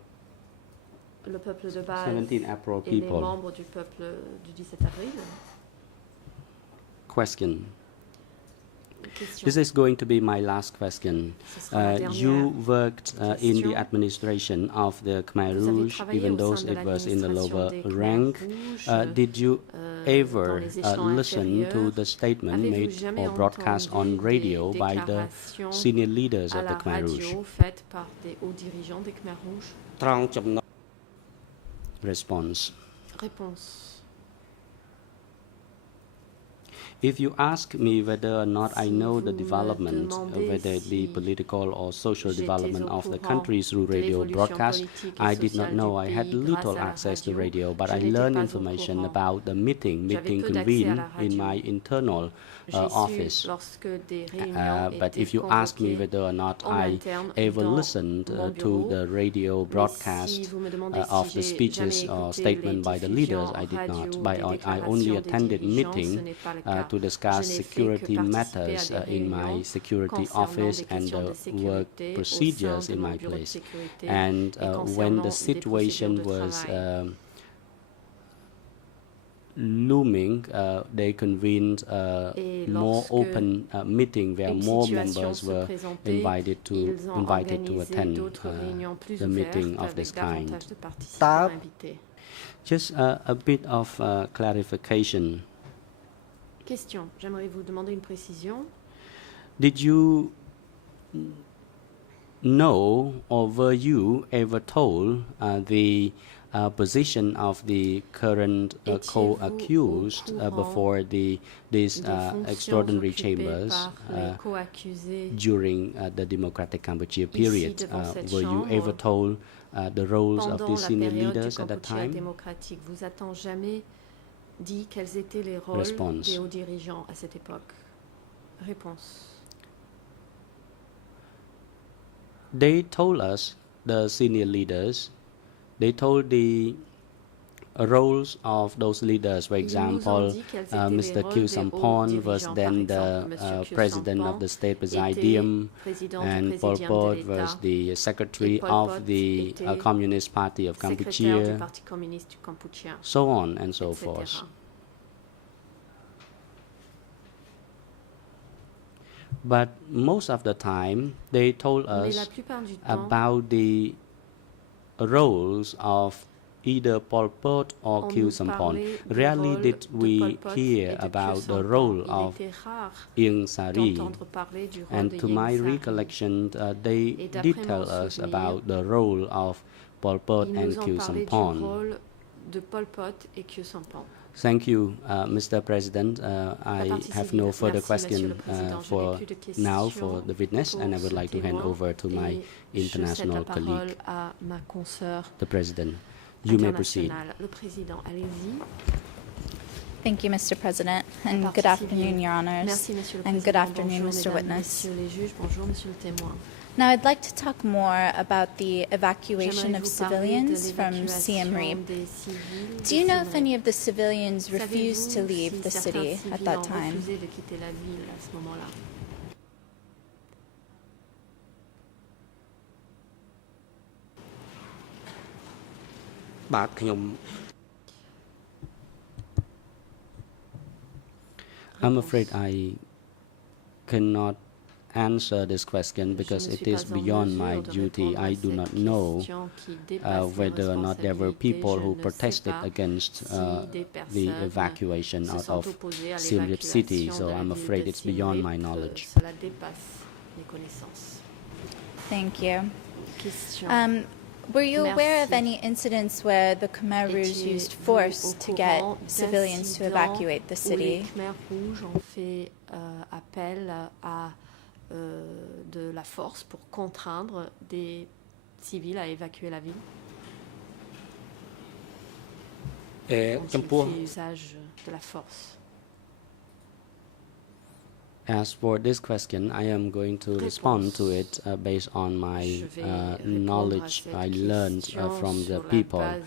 le peuple de base 17 April et les people. membres du peuple du 17 avril. Question. Question. This is going to be my last question. Ce sera ma dernière You worked in the question. administration of the Khmer Vous avez Rouge, travaillé even au though sein de it was in the lower l'administration des rank. Khmer Rouges, Did you dans ever les échelons listen to inférieurs. the statement Avez-vous made jamais or broadcast on entendu radio des by the déclarations senior leaders à of the la Khmer Rouge? radio faites par des hauts dirigeants des Khmer Rouges? ត្រង់ចំណុច Response. Réponse. If you ask me whether or not I Si know vous the me development, demandez whether the si political or social j'étais development au of the courant country through de radio l'évolution broadcast, politique et I did not sociale know. du I had pays little grâce à la access to radio. radio, but Je I n'étais learned pas au information courant. about the meeting J'avais peu d'accès à convened la in radio. my internal J'ai office. su lorsque des réunions But étaient if you ask me convoquées whether or not en I interne ever dans listened mon to bureau, the radio mais si broadcast vous me demandez of si the j'ai speeches jamais or écouté statement les by the leaders, diffusions I did radio not. des But I only déclarations des attended dirigeants, meeting ce n'est pas le cas. to discuss Je n'ai fait que security participer matters à des in my réunions security concernant office des and questions de the sécurité work au procedures sein in de mon my bureau de place. sécurité And et when concernant the des situation procédures de was travail. looming, they convened Et more lorsque open meeting where une more situation members se were présentait, invited to ils ont organisé attend d'autres réunions plus the meeting ouvertes of this avec kind. davantage de participants Ta- invités. Just a bit of clarification. Question. J'aimerais vous demander une précision. Did you know or were you ever told the position of the current Étiez-vous co-accused au courant before these des fonctions extraordinary occupées chambers par les co-accusés during the Democratic Cambodia period? devant cette Were you chambre, ever told the roles of pendant the la senior période du leaders at that Cambodgia time? démocratique? Vous a-t-on jamais dit quels étaient les rôles Response. des hauts dirigeants à cette époque? Réponse. They told us, the senior leaders, they told the roles of those leaders. For Ils nous ont example, dit quels étaient les Mr. rôles Khieu des Samphan hauts was dirigeants. then Par the exemple, Monsieur Khieu president Samphan of the State était Presidium, président du and Pol Présidium Pot de was l'État, the secretary et Pol of Pot the était Communist Party of secrétaire du Cambodia, Parti communiste du Cambodge, so on and so etc. forth. But most of the time, they told Mais la us plupart du temps, about the roles of either Pol Pot or on Khieu nous Samphan. parlait du Rarely rôle did de we Pol Pot et hear de Khieu about the Samphan. role Il of était rare Ieng Sari. d'entendre parler du rôle And de to Ieng my Sari. recollection, they Et d'après did mon tell us souvenir, about the role of Pol Pot Ils and nous ont Khieu parlé du Samphan. rôle de Pol Pot et Khieu Samphan. Thank you, Mr. President. La I partie have civile. no further Merci, Monsieur question le Président. Je for n'ai plus de questions now for the witness, and I pour would ce like to hand témoin. over to my Et je cède international la parole colleague, à ma consoeur the President. You may proceed. internationale. Le Président, allez-y. Thank you, Mr. President, and Partie good afternoon, civile. Your Honors. Merci, Monsieur le and Président. good afternoon, Bonjour, Mr. Mesdames, Witness. Messieurs les juges. Bonjour, Monsieur le témoin. Now, I'd like to talk more about the evacuation J'aimerais of vous parler de civilians from Siem l'évacuation Reap. des civils de Do you know Siem if Reap? any of the civilians refused to Savez-vous leave si the certains city at civils that ont time? refusé de quitter la ville à ce moment-là?បាទខ្ញុំ I'm afraid I cannot answer this question because Je ne it suis is pas en beyond my mesure de duty. répondre à I do cette not know question qui dépasse mes whether or not there were responsabilités. people Je who ne sais protested pas against si des the personnes evacuation se out sont of opposées à Siem Reap City, l'évacuation so de la I'm ville afraid de it's Siem beyond Reap. my knowledge. Cela dépasse mes connaissances. Thank you. Question. Were you aware of Merci. any incidents where the Khmer Rouge used force Étiez-vous to au get courant civilians to d'incidents evacuate the où les city? Khmers rouges ont fait appel à de la force pour contraindre des civils à évacuer la ville? ចំ Ont-ils ពោះ fait usage de la force? As for this question, I am going to respond to it based on my Je vais répondre à knowledge cette I learned question from the sur la people. base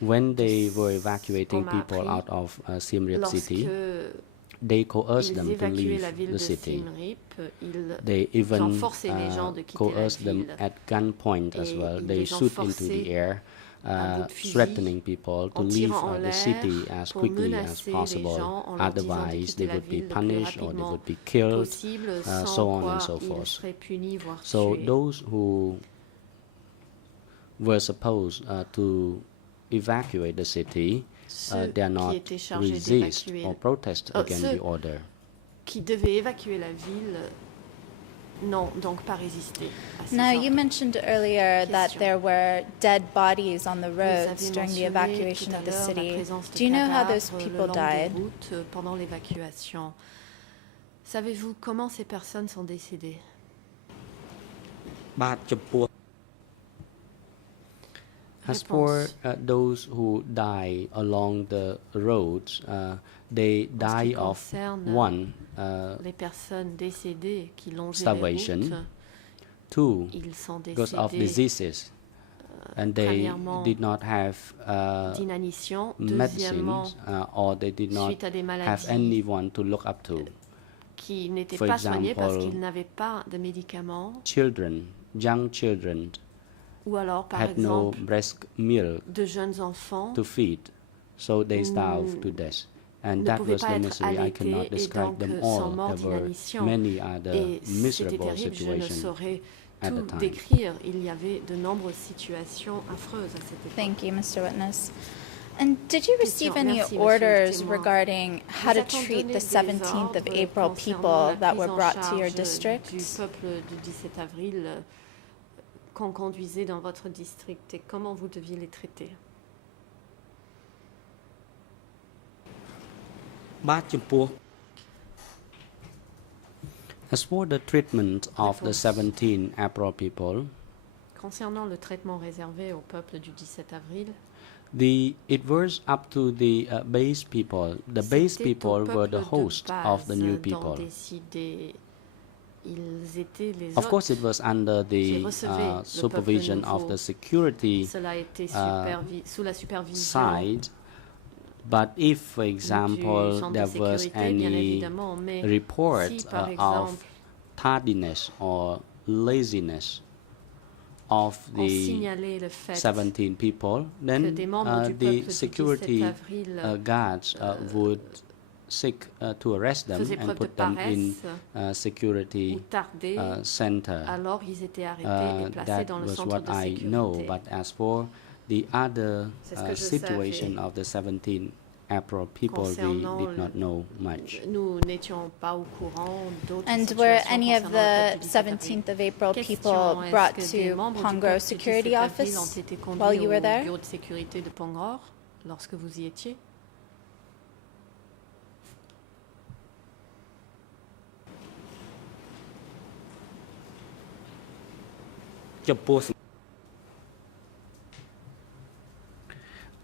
When de they ce were evacuating qu'on m'a people appris out of Siem Reap lorsque City, they coerced ils them to évacuaient leave la ville the de city. Siem Reap, ils They even ont forcé les gens de quitter la coerced them ville. at gunpoint as Et well. ils They les ont shoot into the forcés air, à bout de fusil, threatening people to en leave tirant en the l'air city as pour quickly as menacer les possible. gens en leur disant de Otherwise, quitter they la would be ville le plus punished or they rapidement would be killed. possible, sans so on quoi and so ils forth. seraient punis, voire So tués. those who were supposed to evacuate the city Ceux dare qui not étaient chargés resist d'évacuer, or protest against ceux the order. qui devaient évacuer la ville n'ont donc pas résisté à ces Now, you ordres. mentioned earlier that Question. there were dead bodies on the Vous roads avez during the mentionné evacuation tout à of the l'heure la city. présence de Do you know how those cadavres people le long des died? routes pendant l'évacuation. Savez-vous comment ces personnes sont décédées? បាទចំពោះ As for Réponse. those who die along the roads, they En ce qui die of concerne one, les personnes décédées qui longeaient starvation, les routes, two, ils sont because of décédés diseases, and they premièrement, did not have d'inanition, medicines deuxièmement, or they did not suite à des have maladies anyone to look up to. qui n'étaient For pas soignées parce example, qu'ils n'avaient pas de médicaments, Children, young children, ou alors par had no exemple breast milk de jeunes enfants to feed, so they starved to death. And ne that pouvaient was pas the être misery. I allaités cannot et describe donc them sont all. morts There were d'inanition. many other Et c'était miserable terrible, je ne situations. saurais at the tout time. décrire. Il y avait de nombreuses situations affreuses à cette époque. Thank you, Mr. Witness. And did you receive Question. any Merci, monsieur le orders témoin. regarding how Nous to a-t-on treat donné the des 17th of ordres April concernant people la that prise were en brought to your charge district? du peuple du 17 avril qu'on conduisait dans votre district et comment vous deviez les traiter? បាទចំពោះ As for the treatment of the Réponse. 17 April people, Concernant le traitement réservé au peuple du 17 avril, it was up to the base people. The base c'était au people were the peuple de host of the new base d'en people. décider. Ils étaient les Of course, hôtes it was under qui the recevaient le peuple supervision of nouveau. the security Cela a été sous la supervision side But if, for du example, centre there de was sécurité, bien any évidemment, mais report si par of exemple tardiness or laziness of on the signalait le fait 17 people, que then des membres du the peuple du 17 security avril guards would seek to arrest them faisaient and preuve de put them in paresse security ou tardaient, center. alors ils étaient arrêtés et placés That dans le was centre what de I know. sécurité. But as for the other C'est ce que je situation savais. of the 17 April people, we Concernant did not know much. Nous n'étions pas au courant d'autres And were situations any of concernant le the peuple du 17 avril. 17th of April Question, people est-ce brought que des to membres du Pongro peuple du Security 17 avril ont Office été while conduits you were au there? bureau de sécurité de Pongor lorsque vous y étiez?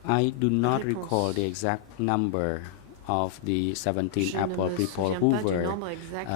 I do not Réponse. recall the exact number of the 17 Je ne April me people souviens who pas du were nombre exact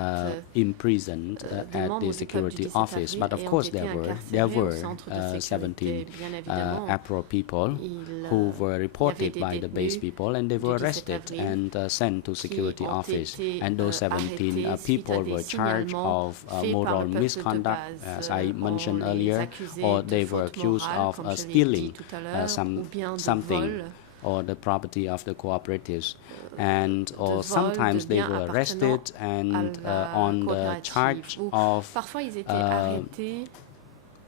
imprisoned des at membres the du security peuple du 17 office, avril but of ayant course été there incarcérés au were centre de 17 sécurité. Bien évidemment, April people il who y were avait reported des by the base détenus people, and they du were 17 arrested avril and sent to security ont office. été, And those 17 arrêtés suite à people des were charged signalements of faits par moral le peuple de misconduct, base. as I On mentioned les earlier, accusait or de they were faute accused morale, of comme je l'ai stealing dit tout à l'heure, ou bien de something vol, or the property of the cooperatives, and or vol, sometimes de they biens were appartenant arrested and à la on the coopérative. charge Ou of parfois ils étaient arrêtés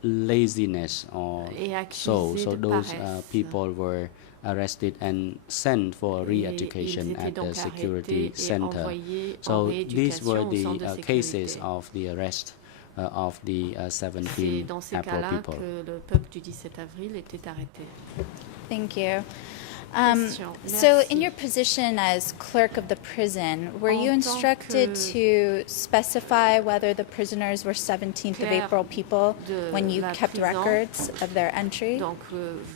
laziness or et so. accusés So de those paresse. people were arrested and sent for Et re-education ils étaient at the donc security arrêtés et center. envoyés en So these were rééducation au the centre de cases sécurité. of the arrest of the C'est 17 dans ces April cas-là people. que le peuple du 17 avril était arrêté. Thank you. Question. So, Merci. in your position as clerk of the prison, were you En tant instructed que to specify whether the prisoners were 17th of clerc April people de when you la kept prison, records of their entry? Donc,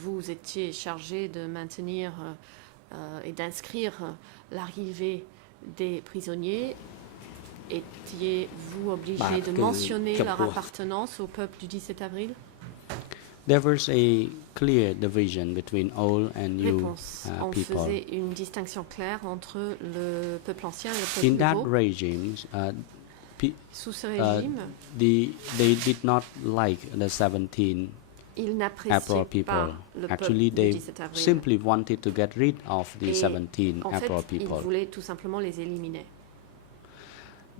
vous étiez chargé de maintenir et d'inscrire l'arrivée des prisonniers. Étiez-vous obligé de mentionner leur appartenance au peuple du 17 avril? There was a clear division between old and new Réponse. On people. faisait une distinction claire entre le peuple ancien et le In peuple that nouveau. regime, Sous ce régime, they did not like the 17 ils April n'appréciaient people. pas le Actually, peuple du they 17 avril. simply wanted to get rid of the Et 17 en fait, April ils people. voulaient tout simplement les éliminer.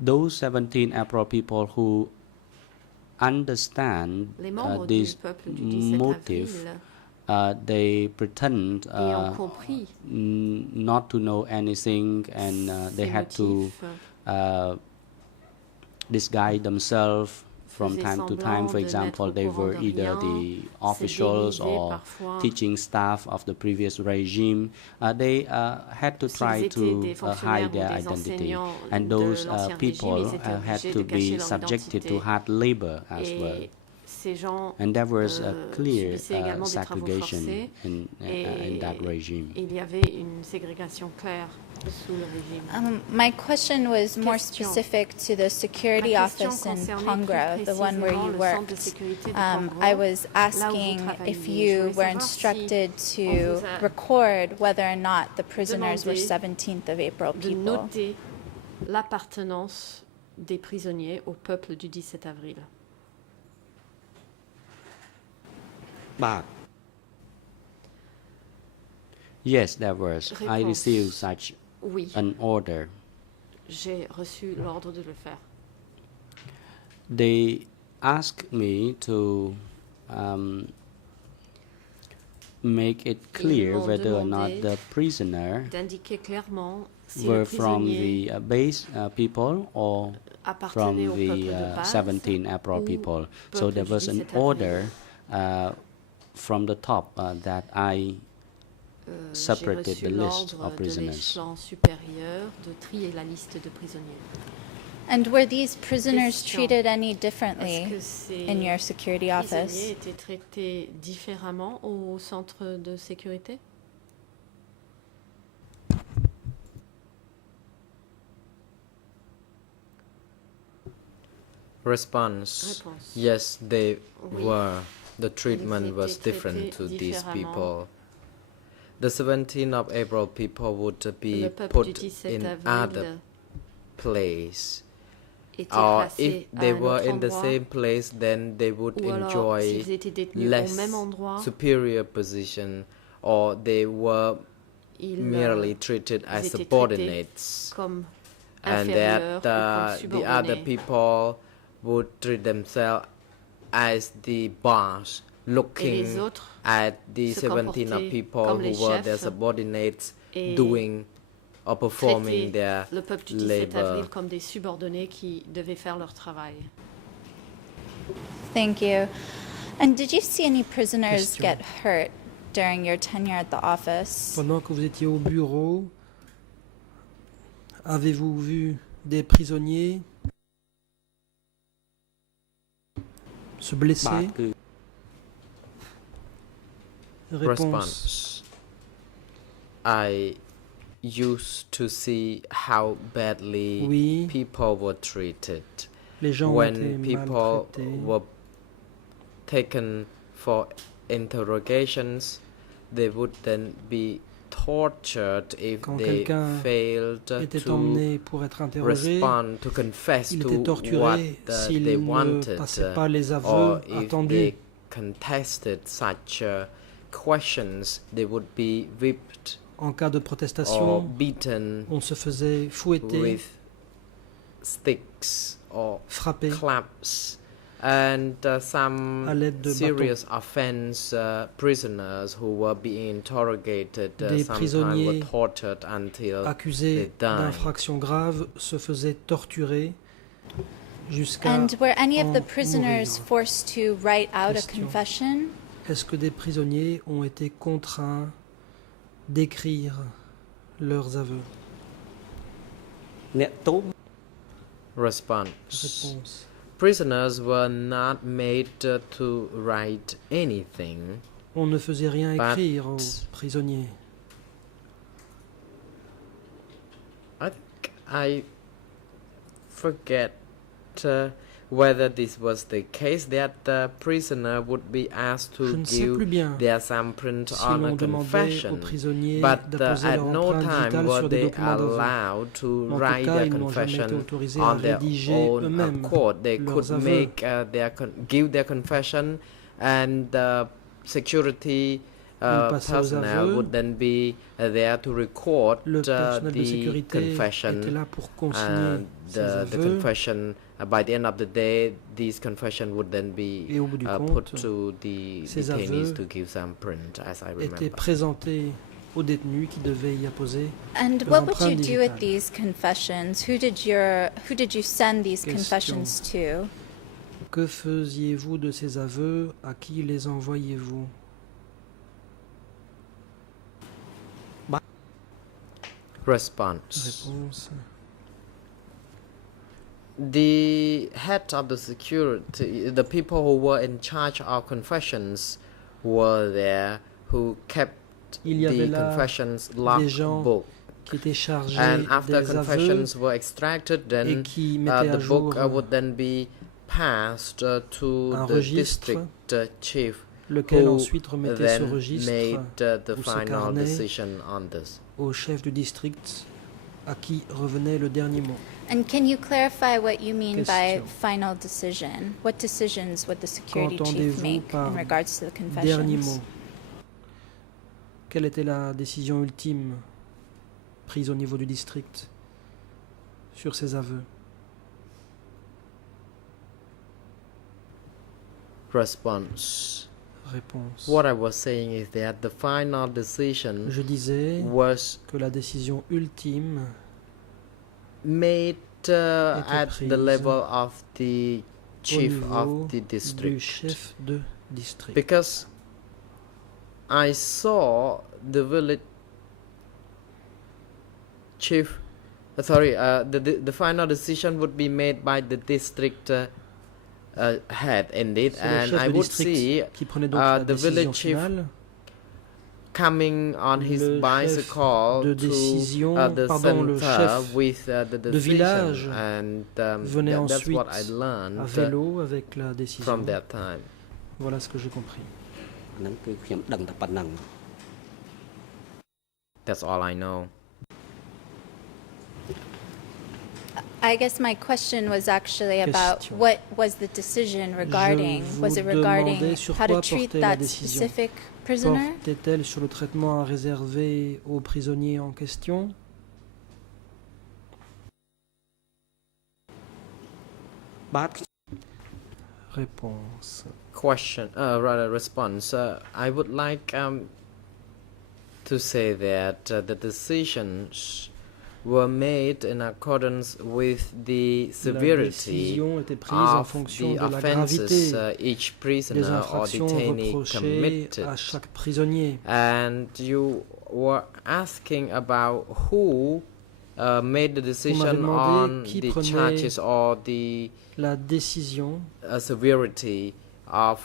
Those 17 April people who understand Les membres this du peuple du 17 motive, avril they pretend ayant compris not to know anything, and they ces had to motifs, disguise themselves from faisaient time to semblant time. For de example, n'être they au courant were de either rien, the se officials déguisaient or parfois, teaching staff of the previous regime. They had to s'ils try étaient to des fonctionnaires hide ou their des identity, enseignants and de those l'ancien people régime, ils étaient had obligés to de cacher be leur subjected to identité. hard labor as well. Et ces gens And there was a clear subissaient également des travaux segregation forcés in that et regime. il y avait une ségrégation claire sous le régime. My question was more Question. specific to the security Ma question office in concernait Pongro, plus the one where précisément you le centre de worked. sécurité de I Pongro, was là où vous asking travailliez. if Je you voulais were savoir instructed si on to vous a record whether or not the prisoners were demandé 17th of April de people. noter l'appartenance des prisonniers au peuple du 17 avril. បាទ Yes, there was. I Réponse. received such Oui, an order. j'ai reçu l'ordre de le faire. They asked me to make it clear m'ont whether or not demandé the prisoner D'indiquer clairement si le were from prisonnier the base people or from appartenait au peuple the de base 17 April ou people. So peuple there du was an 17 avril. order from the top that I J'ai separated reçu the list l'ordre of de prisoners. l'échelon supérieur de trier la liste de prisonniers. And were these prisoners Question. treated any Est-ce que differently ces in your security prisonniers office? étaient traités différemment au centre de sécurité? Response. Réponse. Yes, they Oui. were. The treatment Ils was étaient different traités to these différemment. people. the 17th of April, people would be Le peuple put du 17 in avril other place. était Or placé if à they un were autre in the endroit, au place, then they would ou alors enjoy s'ils étaient détenus less au même endroit, superior position, or they were ils merely treated ils as étaient subordinates, comme and inférieurs that ou comme the other subordonnés. people would treat themselves as the boss, Et looking les autres at the se 17 of comportaient people comme who les were their chefs subordinates et doing or performing traitaient their le peuple du 17 labor. avril comme des subordonnés qui devaient faire leur travail. Thank you. And did you see any prisoners Question. get hurt during your tenure at the office? Pendant que vous étiez au bureau, avez-vous vu des prisonniers se បាទ blesser? គឺ Réponse. Response. I used to see how badly Oui, people were treated. les gens ont été When people maltraités. were taken for interrogations, they would then be tortured if Quand they quelqu'un failed était to emmené pour être interrogé, respond, to confess il to était what torturé s'il they ne wanted, passait pas les or aveux if they attendus. contested such questions, they would be whipped En cas de or protestation, beaten on se faisait fouetter, with sticks or frapper claps, and some à l'aide de serious offense prisoners who were being interrogated Des sometimes were prisonniers tortured until accusés they died. d'infractions graves se faisaient torturer jusqu'à And were any of the en prisoners mourir. forced to write out a Question. confession? Est-ce que des prisonniers ont été contraints d'écrire leurs aveux? អ្នកទោស Response. Réponse. Prisoners were not made to write anything. On ne faisait rien But- écrire aux prisonniers. I think I forget whether this was the case, that the prisoner would be asked Je to ne sais plus give bien their thumbprint si on a l'on demandait aux confession, prisonniers but d'apposer at leur no empreinte time digitale were sur des they documents d'aveu. allowed to En tout write cas, their ils n'ont jamais été confession autorisés on à their rédiger own eux-mêmes accord. They leurs could aveux. make give their confession, and the security Ils passaient aux personnel aveux. would then be there to record Le personnel de the sécurité confession. était là pour consigner ces The aveux confession, by the end of the day, these confession would then be et au bout du put compte to the ces detainees aveux to give some print, as I étaient remember. présentés aux détenus qui devaient y apposer. And Leurs what would you empreintes do with digitales. these confessions? Who did you send these Question. confessions to? Que faisiez-vous de ces aveux? À qui les envoyez-vous? Response. Réponse. The head of the security, the people who were in charge of confessions were there, who kept Il y avait the là confessions des gens logbook. qui étaient chargés And after des aveux confessions were extracted, et then qui mettaient à the jour book would then be passed to un the registre, district chief, lequel who ensuite remettait ce then registre made the ou ce final carnet decision on this. au chef du district à qui revenait le dernier mot. And can you clarify what you mean by Question. final decision? What decisions would the security chief Qu'entendez-vous make par in regards to the Dernier confessions? mot. Quelle était la décision ultime prise au niveau du district sur ces aveux? Response. Réponse. What I was saying is that the final decision Je disais was que la décision ultime made at the prise level of the au chief niveau of the du district, chef de district. because I saw the village chief. The final decision would be made by the district head indeed, C'est le and chef I de would district see qui prenait donc la the décision village chief finale. coming on his Le chef bicycle de to décision, the pardon, le center chef with the de decision, village and venait that's what I ensuite learned à vélo avec la décision. from that time. Voilà ce que j'ai compris. អាហ្នឹងគឺខ្ញុំដឹងតែប៉ុណ្្នឹង That's all I know. I guess my question was actually about Question. what was the decision regarding? Was it vous regarding demandais sur how to quoi treat portait la that décision. specific prisoner? Portait-elle sur le traitement à réserver aux prisonniers en question? Réponse. Question, rather response. I would like to say that the decisions were made in accordance with the La severity décision était prise en of fonction the de la offenses gravité each des prisoner or infractions detainee reprochées committed. à chaque prisonnier. And you were asking about who made the decision demandé on qui the prenait charges or the La décision severity of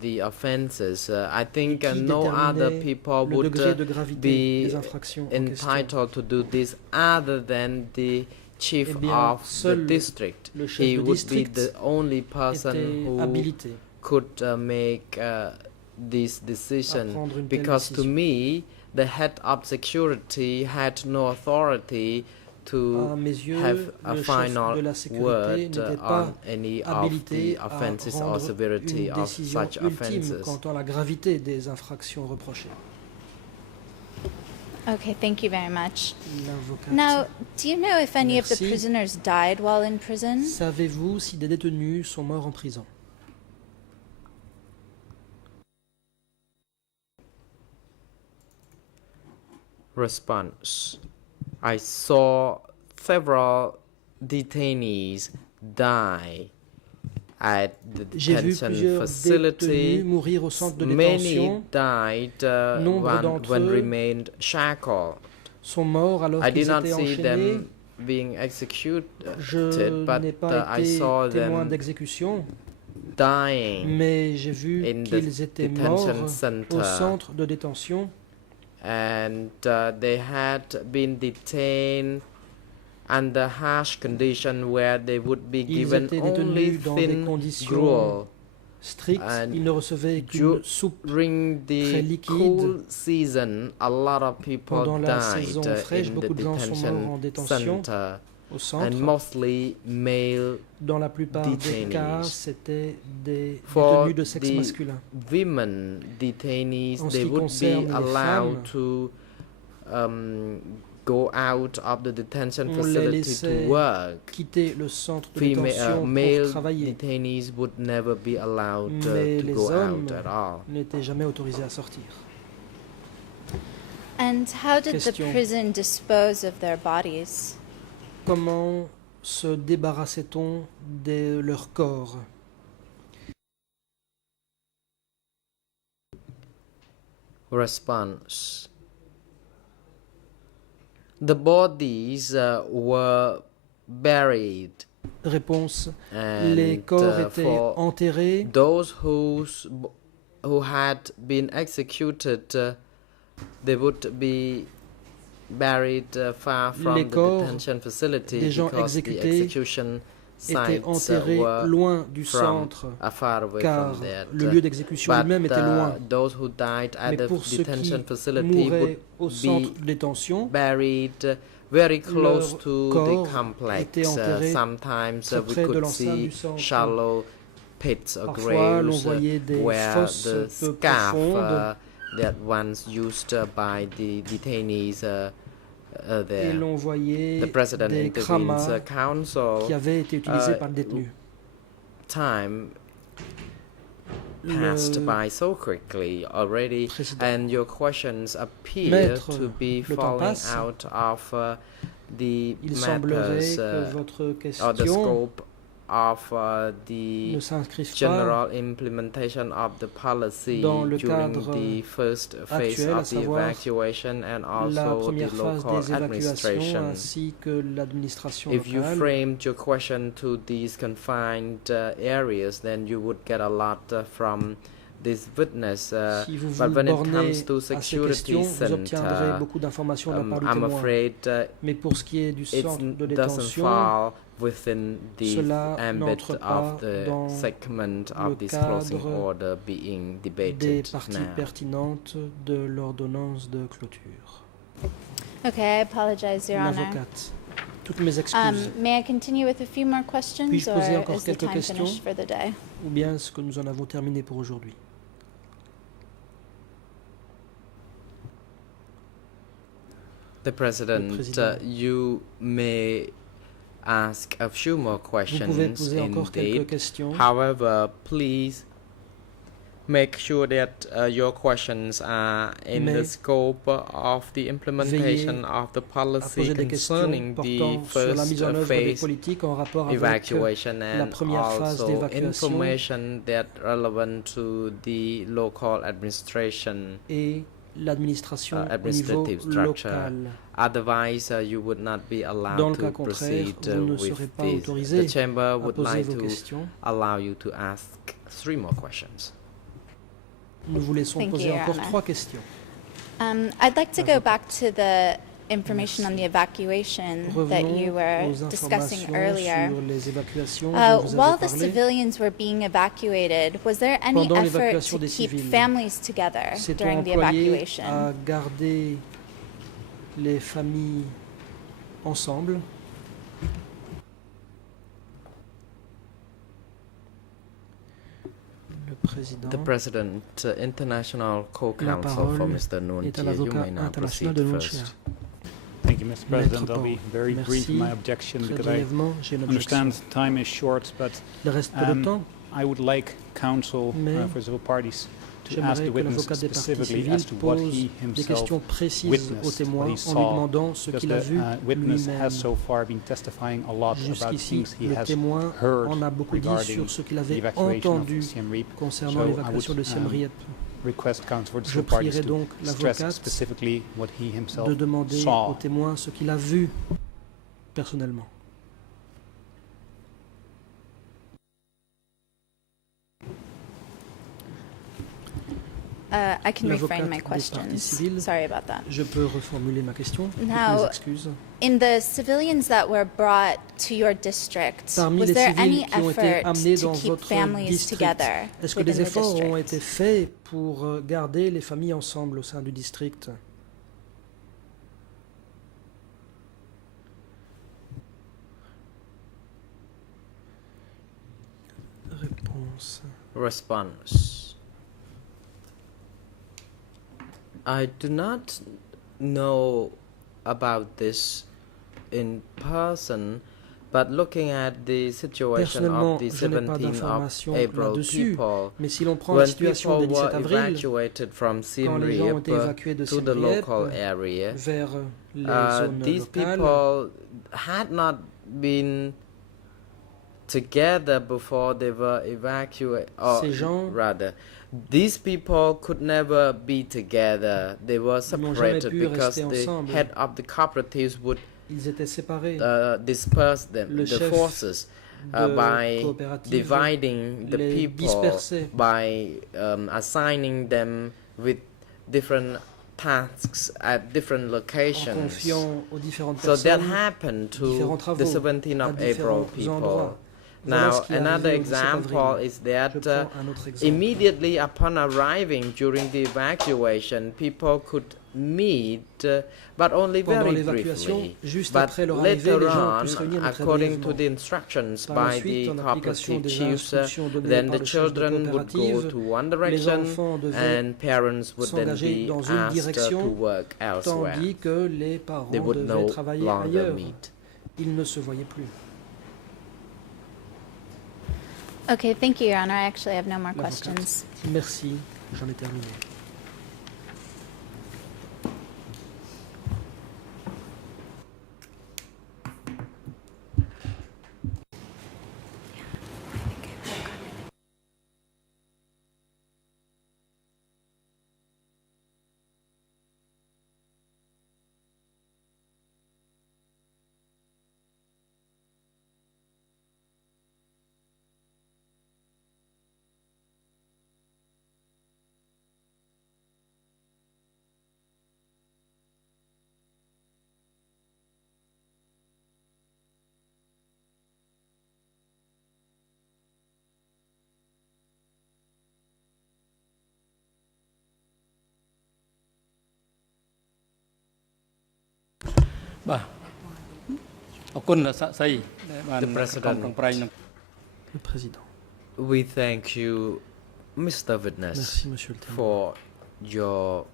the offenses. I think qui no other déterminait people le would degré de gravité be des infractions en question. entitled to do this other than the chief Eh bien, of the seul district. le chef He de would be district the only person était who habilité could make this à decision, prendre une telle because to décision. me the head of security had no authority to À mes yeux, have a le chef final de la sécurité word n'était on pas any of habilité the à offenses or rendre severity une of décision such ultime offenses. quant à la gravité des infractions reprochées. Okay, thank you very much. L'avocate. Now, do you know if any of the Merci. prisoners died while in prison? Savez-vous si des détenus sont morts en prison? Response. I saw several detainees die at the J'ai vu detention plusieurs facility. détenus mourir au centre de Many détention, died Nombre d'entre when eux remained shackled. sont morts alors I did qu'ils not étaient see enchaînés. them being executed, Je but n'ai pas I été saw témoin them d'exécution, dying mais j'ai vu in the qu'ils étaient morts detention au center, centre de détention and they had been detained under harsh conditions where they would be Ils given étaient only détenus dans des thin conditions gruel. strictes. And Ils ne recevaient qu'une du- soupe. During Très the liquide. cool season, a lot of people Pendant la died saison fraîche, in the beaucoup de gens sont morts en detention détention center, au and centre. mostly male. Dans la plupart des detainees. cas, c'était des For détenus de sexe the masculin. women detainees, En ce they qui would concerne be les allowed femmes, to go out of the detention on les facility laissait to work. Quitter le centre de Female, détention male pour travailler. detainees would never be allowed Mais to les go hommes out at all. n'étaient jamais autorisés à sortir. And how did the Question. prison dispose of their bodies? Comment se débarrassait-on de leur corps? Response. The bodies were buried, Réponse. and Les corps étaient for enterrés. those who had been executed, they would be buried far from Les the corps detention facility des gens because the exécutés execution étaient sites enterrés were loin du from centre, far away car from that. le lieu d'exécution But lui-même était loin. those who died at Mais the pour ceux qui detention facility would mouraient au centre be de détention, buried very close Leurs to corps the complex. étaient enterrés Sometimes très we près de could l'enceinte see du centre. shallow pits or Parfois, l'on graves voyait des where fosses the peu scarf profondes that once used by the detainees et there. l'on voyait The president des intervenes cramas council. qui avaient été utilisés uh, par le détenu. Time passed Le by so quickly already, président and your questions appear Maître, to be le temps falling passe. out of the Il semblerait matters que votre or the question scope of the ne s'inscrive pas general implementation of the policy dans le during cadre the first phase actuel, à of the savoir evacuation and la also première the phase local des évacuations administration. ainsi que l'administration If you locale. framed your question to these confined areas, then you would get a lot from this witness. Si vous But vous when it bornez comes to à ces security questions, vous obtiendrez center, beaucoup d'informations de la part du I'm témoin. afraid Mais pour ce qui est du it centre de doesn't détention, fall within the cela ambit n'entre pas of the dans segment le of this closing cadre order being des debated parties now. pertinentes de l'ordonnance de clôture. Okay, I apologize, Your Honor. L'avocate. Toutes mes excuses. May I continue with a few more questions, Puis-je poser or encore is the quelques time questions? finished for the day? Ou bien est-ce que nous en avons terminé pour aujourd'hui? The President, Président. you may ask a few more Vous questions pouvez poser encore quelques indeed. questions. However, please make sure that your questions are in the Mais scope of the implementation of the À policy poser des questions concerning the portant sur la mise en first œuvre des phase politiques en rapport avec evacuation la and première phase also d'évacuation information that relevant to the local administration. et l'administration au niveau Administrative structure. local. Otherwise, you would not be Dans allowed le cas to contraire, proceed vous ne with serez pas this. autorisé The chamber à would poser like vos to questions. allow you to ask 3 more questions. Nous vous laissons Thank you, poser Your encore Honor. 3 questions. I'd like to go back to the information on the evacuation that you Revenons were aux discussing informations earlier. sur les évacuations dont vous While avez the parlé. civilians were being evacuated, was there any Pendant effort l'évacuation to des keep civils, families together S'est-on during the employé evacuation? à garder les familles ensemble? Le président The President, International Co-Counsel for parole Mr. est à Nuntia, you l'avocat may now international proceed de Nuntia. first. Thank you, Mr. President. I'll be Maître very Pau, brief in my merci. objection Très because I brièvement, j'ai une objection. understand time is short, but Il reste peu de um, temps. I would like counsel Mais for civil parties to ask J'aimerais the que witness l'avocat des parties specifically as civiles to what pose he des himself questions précises au witnessed, témoin what he en lui saw, demandant ce because qu'il a the vu witness lui-même. has so far been testifying a lot about Jusqu'ici, things he le has témoin heard en a beaucoup dit regarding sur ce qu'il the avait evacuation entendu of Siem Reap. concernant So I l'évacuation would, de Siem Reap. request counsel for the Je civil parties prierai to donc stress l'avocate specifically what he himself de demander saw. au témoin ce qu'il a vu personnellement. I can refrain L'avocate my des parties questions. civiles. Sorry about that. Je peux reformuler ma question. Toutes Now, mes excuses. In the civilians that were brought to your district, Parmi was les there civils any qui ont été effort amenés to dans keep votre families district, together est-ce que within des the efforts ont district? été faits pour garder les familles ensemble au sein du district? Réponse. Response. I do not know about this in person, but looking at the situation Personnellement, of the je n'ai pas 17th of d'informations April là-dessus, people, mais si l'on prend la when situation people des 17 were avril, evacuated from Siem quand les gens ont Reap été évacués de to Siem the Reap local area, vers les zones these locales, people had not been together before they were evacuated, or Ces gens rather, these people could never be together. They were n'ont jamais separated pu because rester the ensemble. head of the cooperatives would ils étaient séparés. disperse them, Le the chef forces, de by coopérative dividing the les people, dispersait. by assigning them with different tasks at different En locations. confiant aux différentes So that personnes happened to différents the travaux 17th à of April différents endroits. people. Voilà Now, ce qui est another arrivé au 17 example avril. is that Je prends un autre exemple. immediately upon arriving during the evacuation, people could meet, but only Pendant very l'évacuation, briefly. juste But après leur arrivée, later les gens ont on, pu se réunir mais très according to brièvement. the instructions Par la by suite, the en application cooperative des chiefs, instructions données then par the le chef de children would go coopérative, to one les direction enfants devaient and parents would then s'engager be dans une asked to direction, work elsewhere. tandis que les parents They would no devaient travailler longer ailleurs. meet. Ils ne se voyaient plus. Okay, thank you, Your Honor. I actually have no more L'avocate. questions. Merci, j'en ai terminé. The President. Le président. We thank you, Mr. Witness, Merci, monsieur le témoin. for your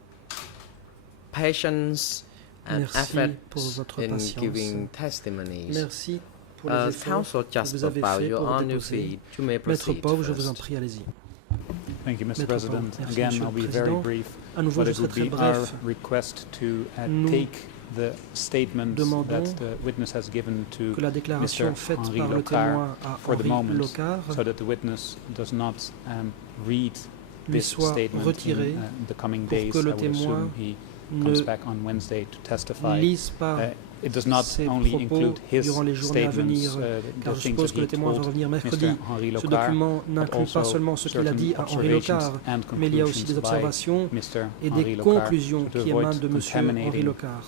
patience and Merci pour efforts votre in patience. giving testimonies. Merci pour les efforts Counsel que vous avez Jasper, fait you're pour on your déposer. feet. You may Maître proceed Pau, je vous en first. prie, allez-y. Thank you, Mr. Maître President. Pau, merci, Again, Monsieur I'll le be very Président. brief, À nouveau, but je it serai would très be our bref. request to Nous take the statement demandons that the witness has given to que la déclaration Mr. faite Henri par le Locard témoin à for the Henri moment, Locard so that the witness does not read lui this soit statement retirée in the coming pour days. que I le would témoin assume he ne comes back on Wednesday to testify. lise pas It does not ses only propos include his durant les journées à venir, statements, car the je things suppose that que le he témoin va told revenir mercredi. Mr. Henri Ce Locard, document but n'inclut pas also seulement ce qu'il a certain dit à Henri observations Locard, and mais il y a aussi des conclusions by observations Mr. et Henri des Locard conclusions to qui avoid émanent de M. Henri contaminating, Locard.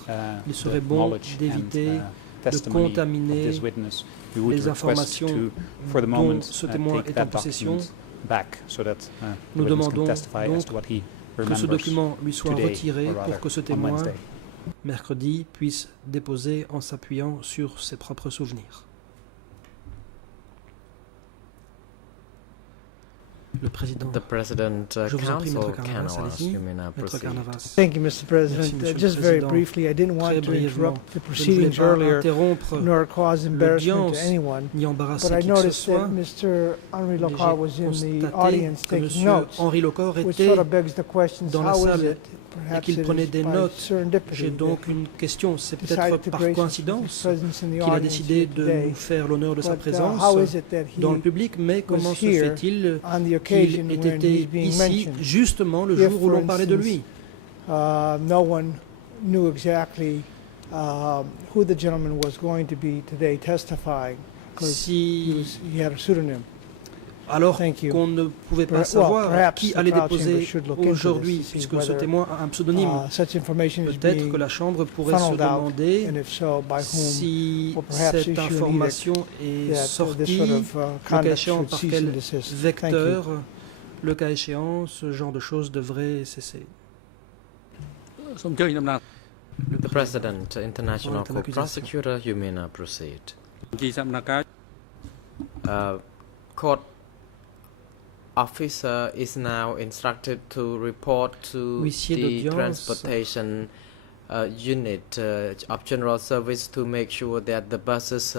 Il the serait bon knowledge d'éviter and, de testimony of contaminer this witness. We would les request informations to, for the dont moment, ce témoin take est en that possession. document back so that the Nous witness demandons can testify as donc to what he que ce remembers document lui soit today, retiré or pour rather, que ce on témoin, Wednesday. mercredi, puisse déposer en s'appuyant sur ses propres souvenirs. Le président. The President, Je vous en prie, Counsel Maître Carnavas, Canavas, allez-y. you may now Maître proceed. Carnavas. Thank you, Mr. President. Merci, Monsieur le Just very Président. briefly, I didn't Très want to brièvement, interrupt the je ne voulais proceedings pas earlier, interrompre nor cause embarrassment to l'audience, anyone. ni But embarrasser I qui que ce noticed soit. that Mr. Henri Mais Locard was j'ai in the constaté audience que taking Monsieur notes, Henri Locard which était sort of begs the question, dans la how is salle it, et perhaps qu'il it prenait is des by notes. serendipity, J'ai donc that une question. C'est he decided peut-être to par grace us with his coïncidence presence in the qu'il a audience décidé here de today. nous faire l'honneur de sa But, présence how is it that he dans le public, mais comment se here fait-il on the qu'il occasion ait when été he's being ici mentioned? justement le If, jour où for l'on parlait de instance, lui? No one knew exactly who the gentleman was going to be today testifying, because Si, he had a pseudonym. alors Thank you. qu'on ne pouvait pas Well, savoir perhaps qui the allait trial chamber déposer should look into aujourd'hui, this to see puisque ce whether, témoin a un pseudonyme. Such information is Peut-être being que la Chambre pourrait se funneled out, demander and if so, by whom, si or perhaps cette issue an edict information est that this sortie, sort of le cas conduct échéant should par cease quel and desist. Thank you. vecteur, le cas échéant, ce genre de choses devrait cesser. The President, International Pour Court l'accusation. Prosecutor, you may now proceed. Court officer is now instructed to report to Huissier the d'audience. transportation unit of general service to make sure that the buses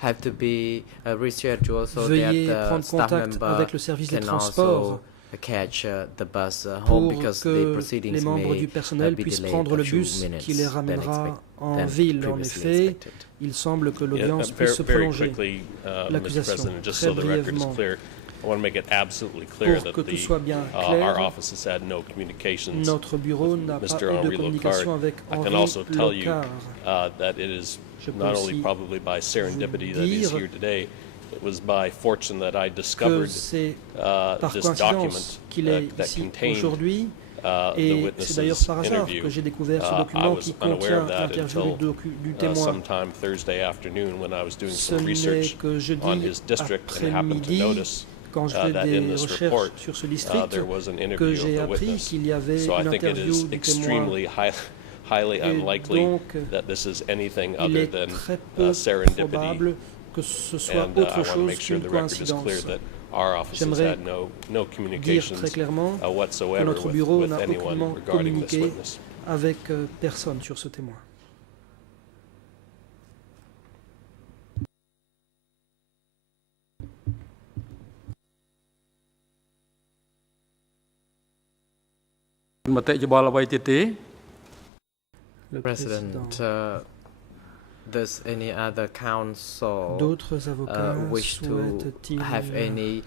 have to be rescheduled so Veuillez that the prendre staff contact member avec le service des can transports also catch the bus home pour because the que proceedings les membres may du personnel be puissent delayed prendre a le few bus minutes qui les than ramènera en than ville. En previously effet, expected. il semble que Yeah, l'audience puisse se very prolonger. quickly, Mr. L'accusation, President, just très so the record is brièvement, clear, I want to make it absolutely clear pour that que tout soit bien our clair, office has had no communications. notre bureau n'a pas Mr. eu de Henri communication Locard. avec I can Henri also tell you Locard. that it is Je peux not aussi only probably by serendipity that he's dire here today, it was by fortune that I Que discovered c'est par this coïncidence document qu'il est that ici contained aujourd'hui, the et c'est d'ailleurs witness's par hasard interview. que j'ai découvert ce I document was qui unaware contient of that l'interview until du témoin. sometime Thursday afternoon when I was doing Ce some n'est research que on jeudi his district and happened to après-midi, notice quand je that fais in des this recherches report sur ce district, there was an que interview j'ai of the appris witness. qu'il y avait So I une think it interview is du témoin. extremely highly Et unlikely donc, that this is anything il other est than très peu serendipity. probable que ce soit And I autre want to chose make sure qu'une the record is clear coïncidence. that our office has J'aimerais had no Dire communications très clairement que whatsoever notre bureau with n'a anyone aucunement regarding this communiqué witness. avec personne sur ce témoin. Le President, président. does any other counsel D'autres avocats wish to souhaitent-ils have any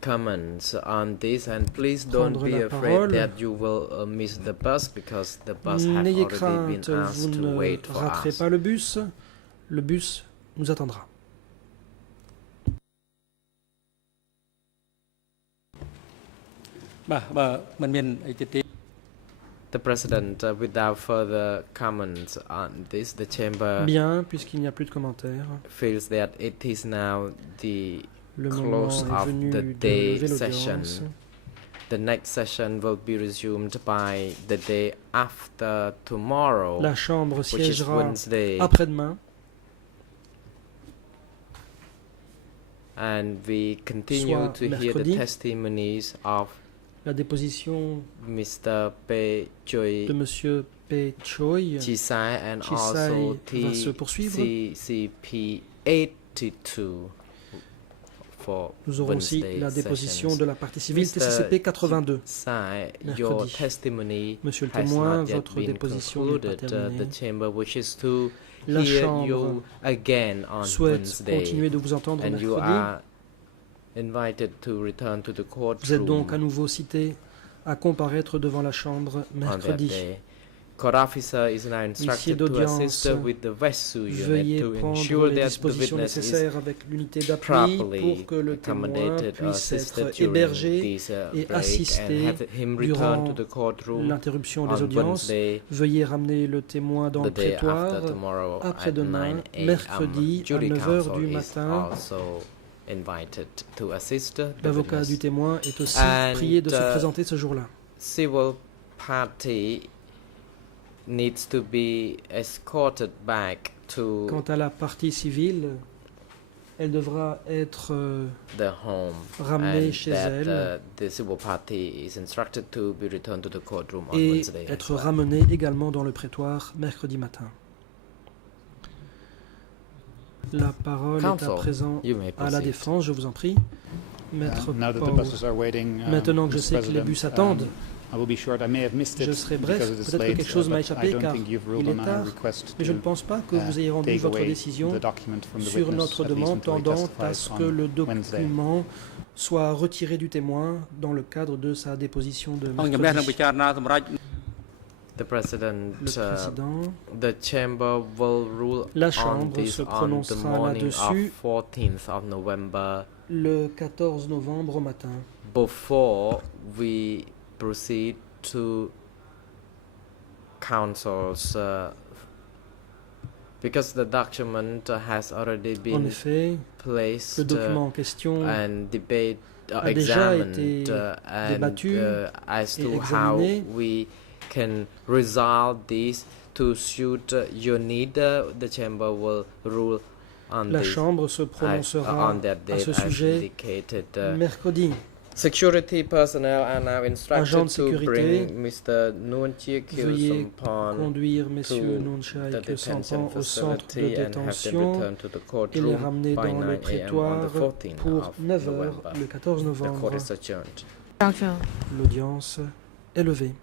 comments on this? And please don't prendre be la afraid parole? that you will miss the bus because the bus have N'ayez already been crainte, vous asked to ne wait for raterez us. pas le bus. Le bus nous attendra. The President, without further comments on this, the Chamber Bien, puisqu'il n'y a plus de commentaires, feels that it is now the le moment close est of venu the de day lever session. l'audience. The next session will be resumed by the day after tomorrow, La Chambre which is siégera Wednesday, après-demain and we continue soit to hear the mercredi. testimonies of La déposition Mr. Pe Choi de Monsieur Pe Choi Chisai and Chisai also va se poursuivre. TCCP 82 for Nous aurons aussi Wednesday la déposition sessions. de la partie civile Mr. TCCP 82. Chisai, your Mercredi. testimony Monsieur le has témoin, not yet votre been déposition n'est pas concluded. terminée. The chamber wishes to La hear Chambre you again on souhaite Wednesday, continuer de vous entendre and you mercredi. are invited to return to the Vous êtes donc à courtroom nouveau cité à comparaître devant la Chambre on that mercredi. day. Court officer is now instructed to d'audience, assist with the VESU unit Veuillez to prendre ensure les that the dispositions witness is nécessaires avec l'unité d'appui properly pour que le témoin accommodated or puisse assisted être during hébergé this et break, and assisté have him return durant to the courtroom l'interruption des on audiences. Wednesday, Veuillez ramener le témoin dans the le day prétoire after tomorrow at après-demain, 9 a.m. mercredi à Jury 9 heures counsel du is matin. also invited to assist the L'avocat witness. du témoin est aussi And, prié de se présenter ce jour-là. Civil party needs to be escorted back to Quant à la partie civile, elle devra être the home, ramenée and chez that elle the civil party is instructed to be returned to the courtroom on et Wednesday as être well. ramenée également dans le prétoire mercredi matin. La parole est à Counsel, présent you may à la proceed. défense, je vous en prie. Maître Now that the Paul, buses are waiting, maintenant que je Mr. sais que les President, bus attendent, I will be short. I may have missed it je serai bref. because it is Peut-être que late, quelque chose m'a but échappé I don't car think you've ruled il est on our tard, request mais je to, ne pense pas que vous ayez rendu take votre away décision the document from the sur witness, notre at least demande until he tendant à testifies ce on que le Wednesday. document soit retiré du témoin dans le cadre de sa déposition de អង្គជំរះនឹងពិ mercredi. ចារណាសម្រាប់ The President, Le président, the chamber will rule La on Chambre this se on the prononcera morning of là-dessus 14th of November le 14 novembre au matin. before we proceed to councils because the document has already En been effet, placed le document en question and debate a déjà examined été and débattu as et to how examiné. we can resolve this to suit your need, the chamber will rule on La this Chambre se prononcera on that à date ce as sujet indicated. mercredi. Security personnel are now Agents instructed de to sécurité, bring Mr. Nuon Chie Kyu Veuillez Sampon conduire messieurs to Nunchai the et detention Sampan au centre de facility and have them détention return to the et les courtroom ramener by dans 9 le a.m. on prétoire the 14th pour of 9 November. heures le 14 The court novembre. is adjourned. L'audience est levée.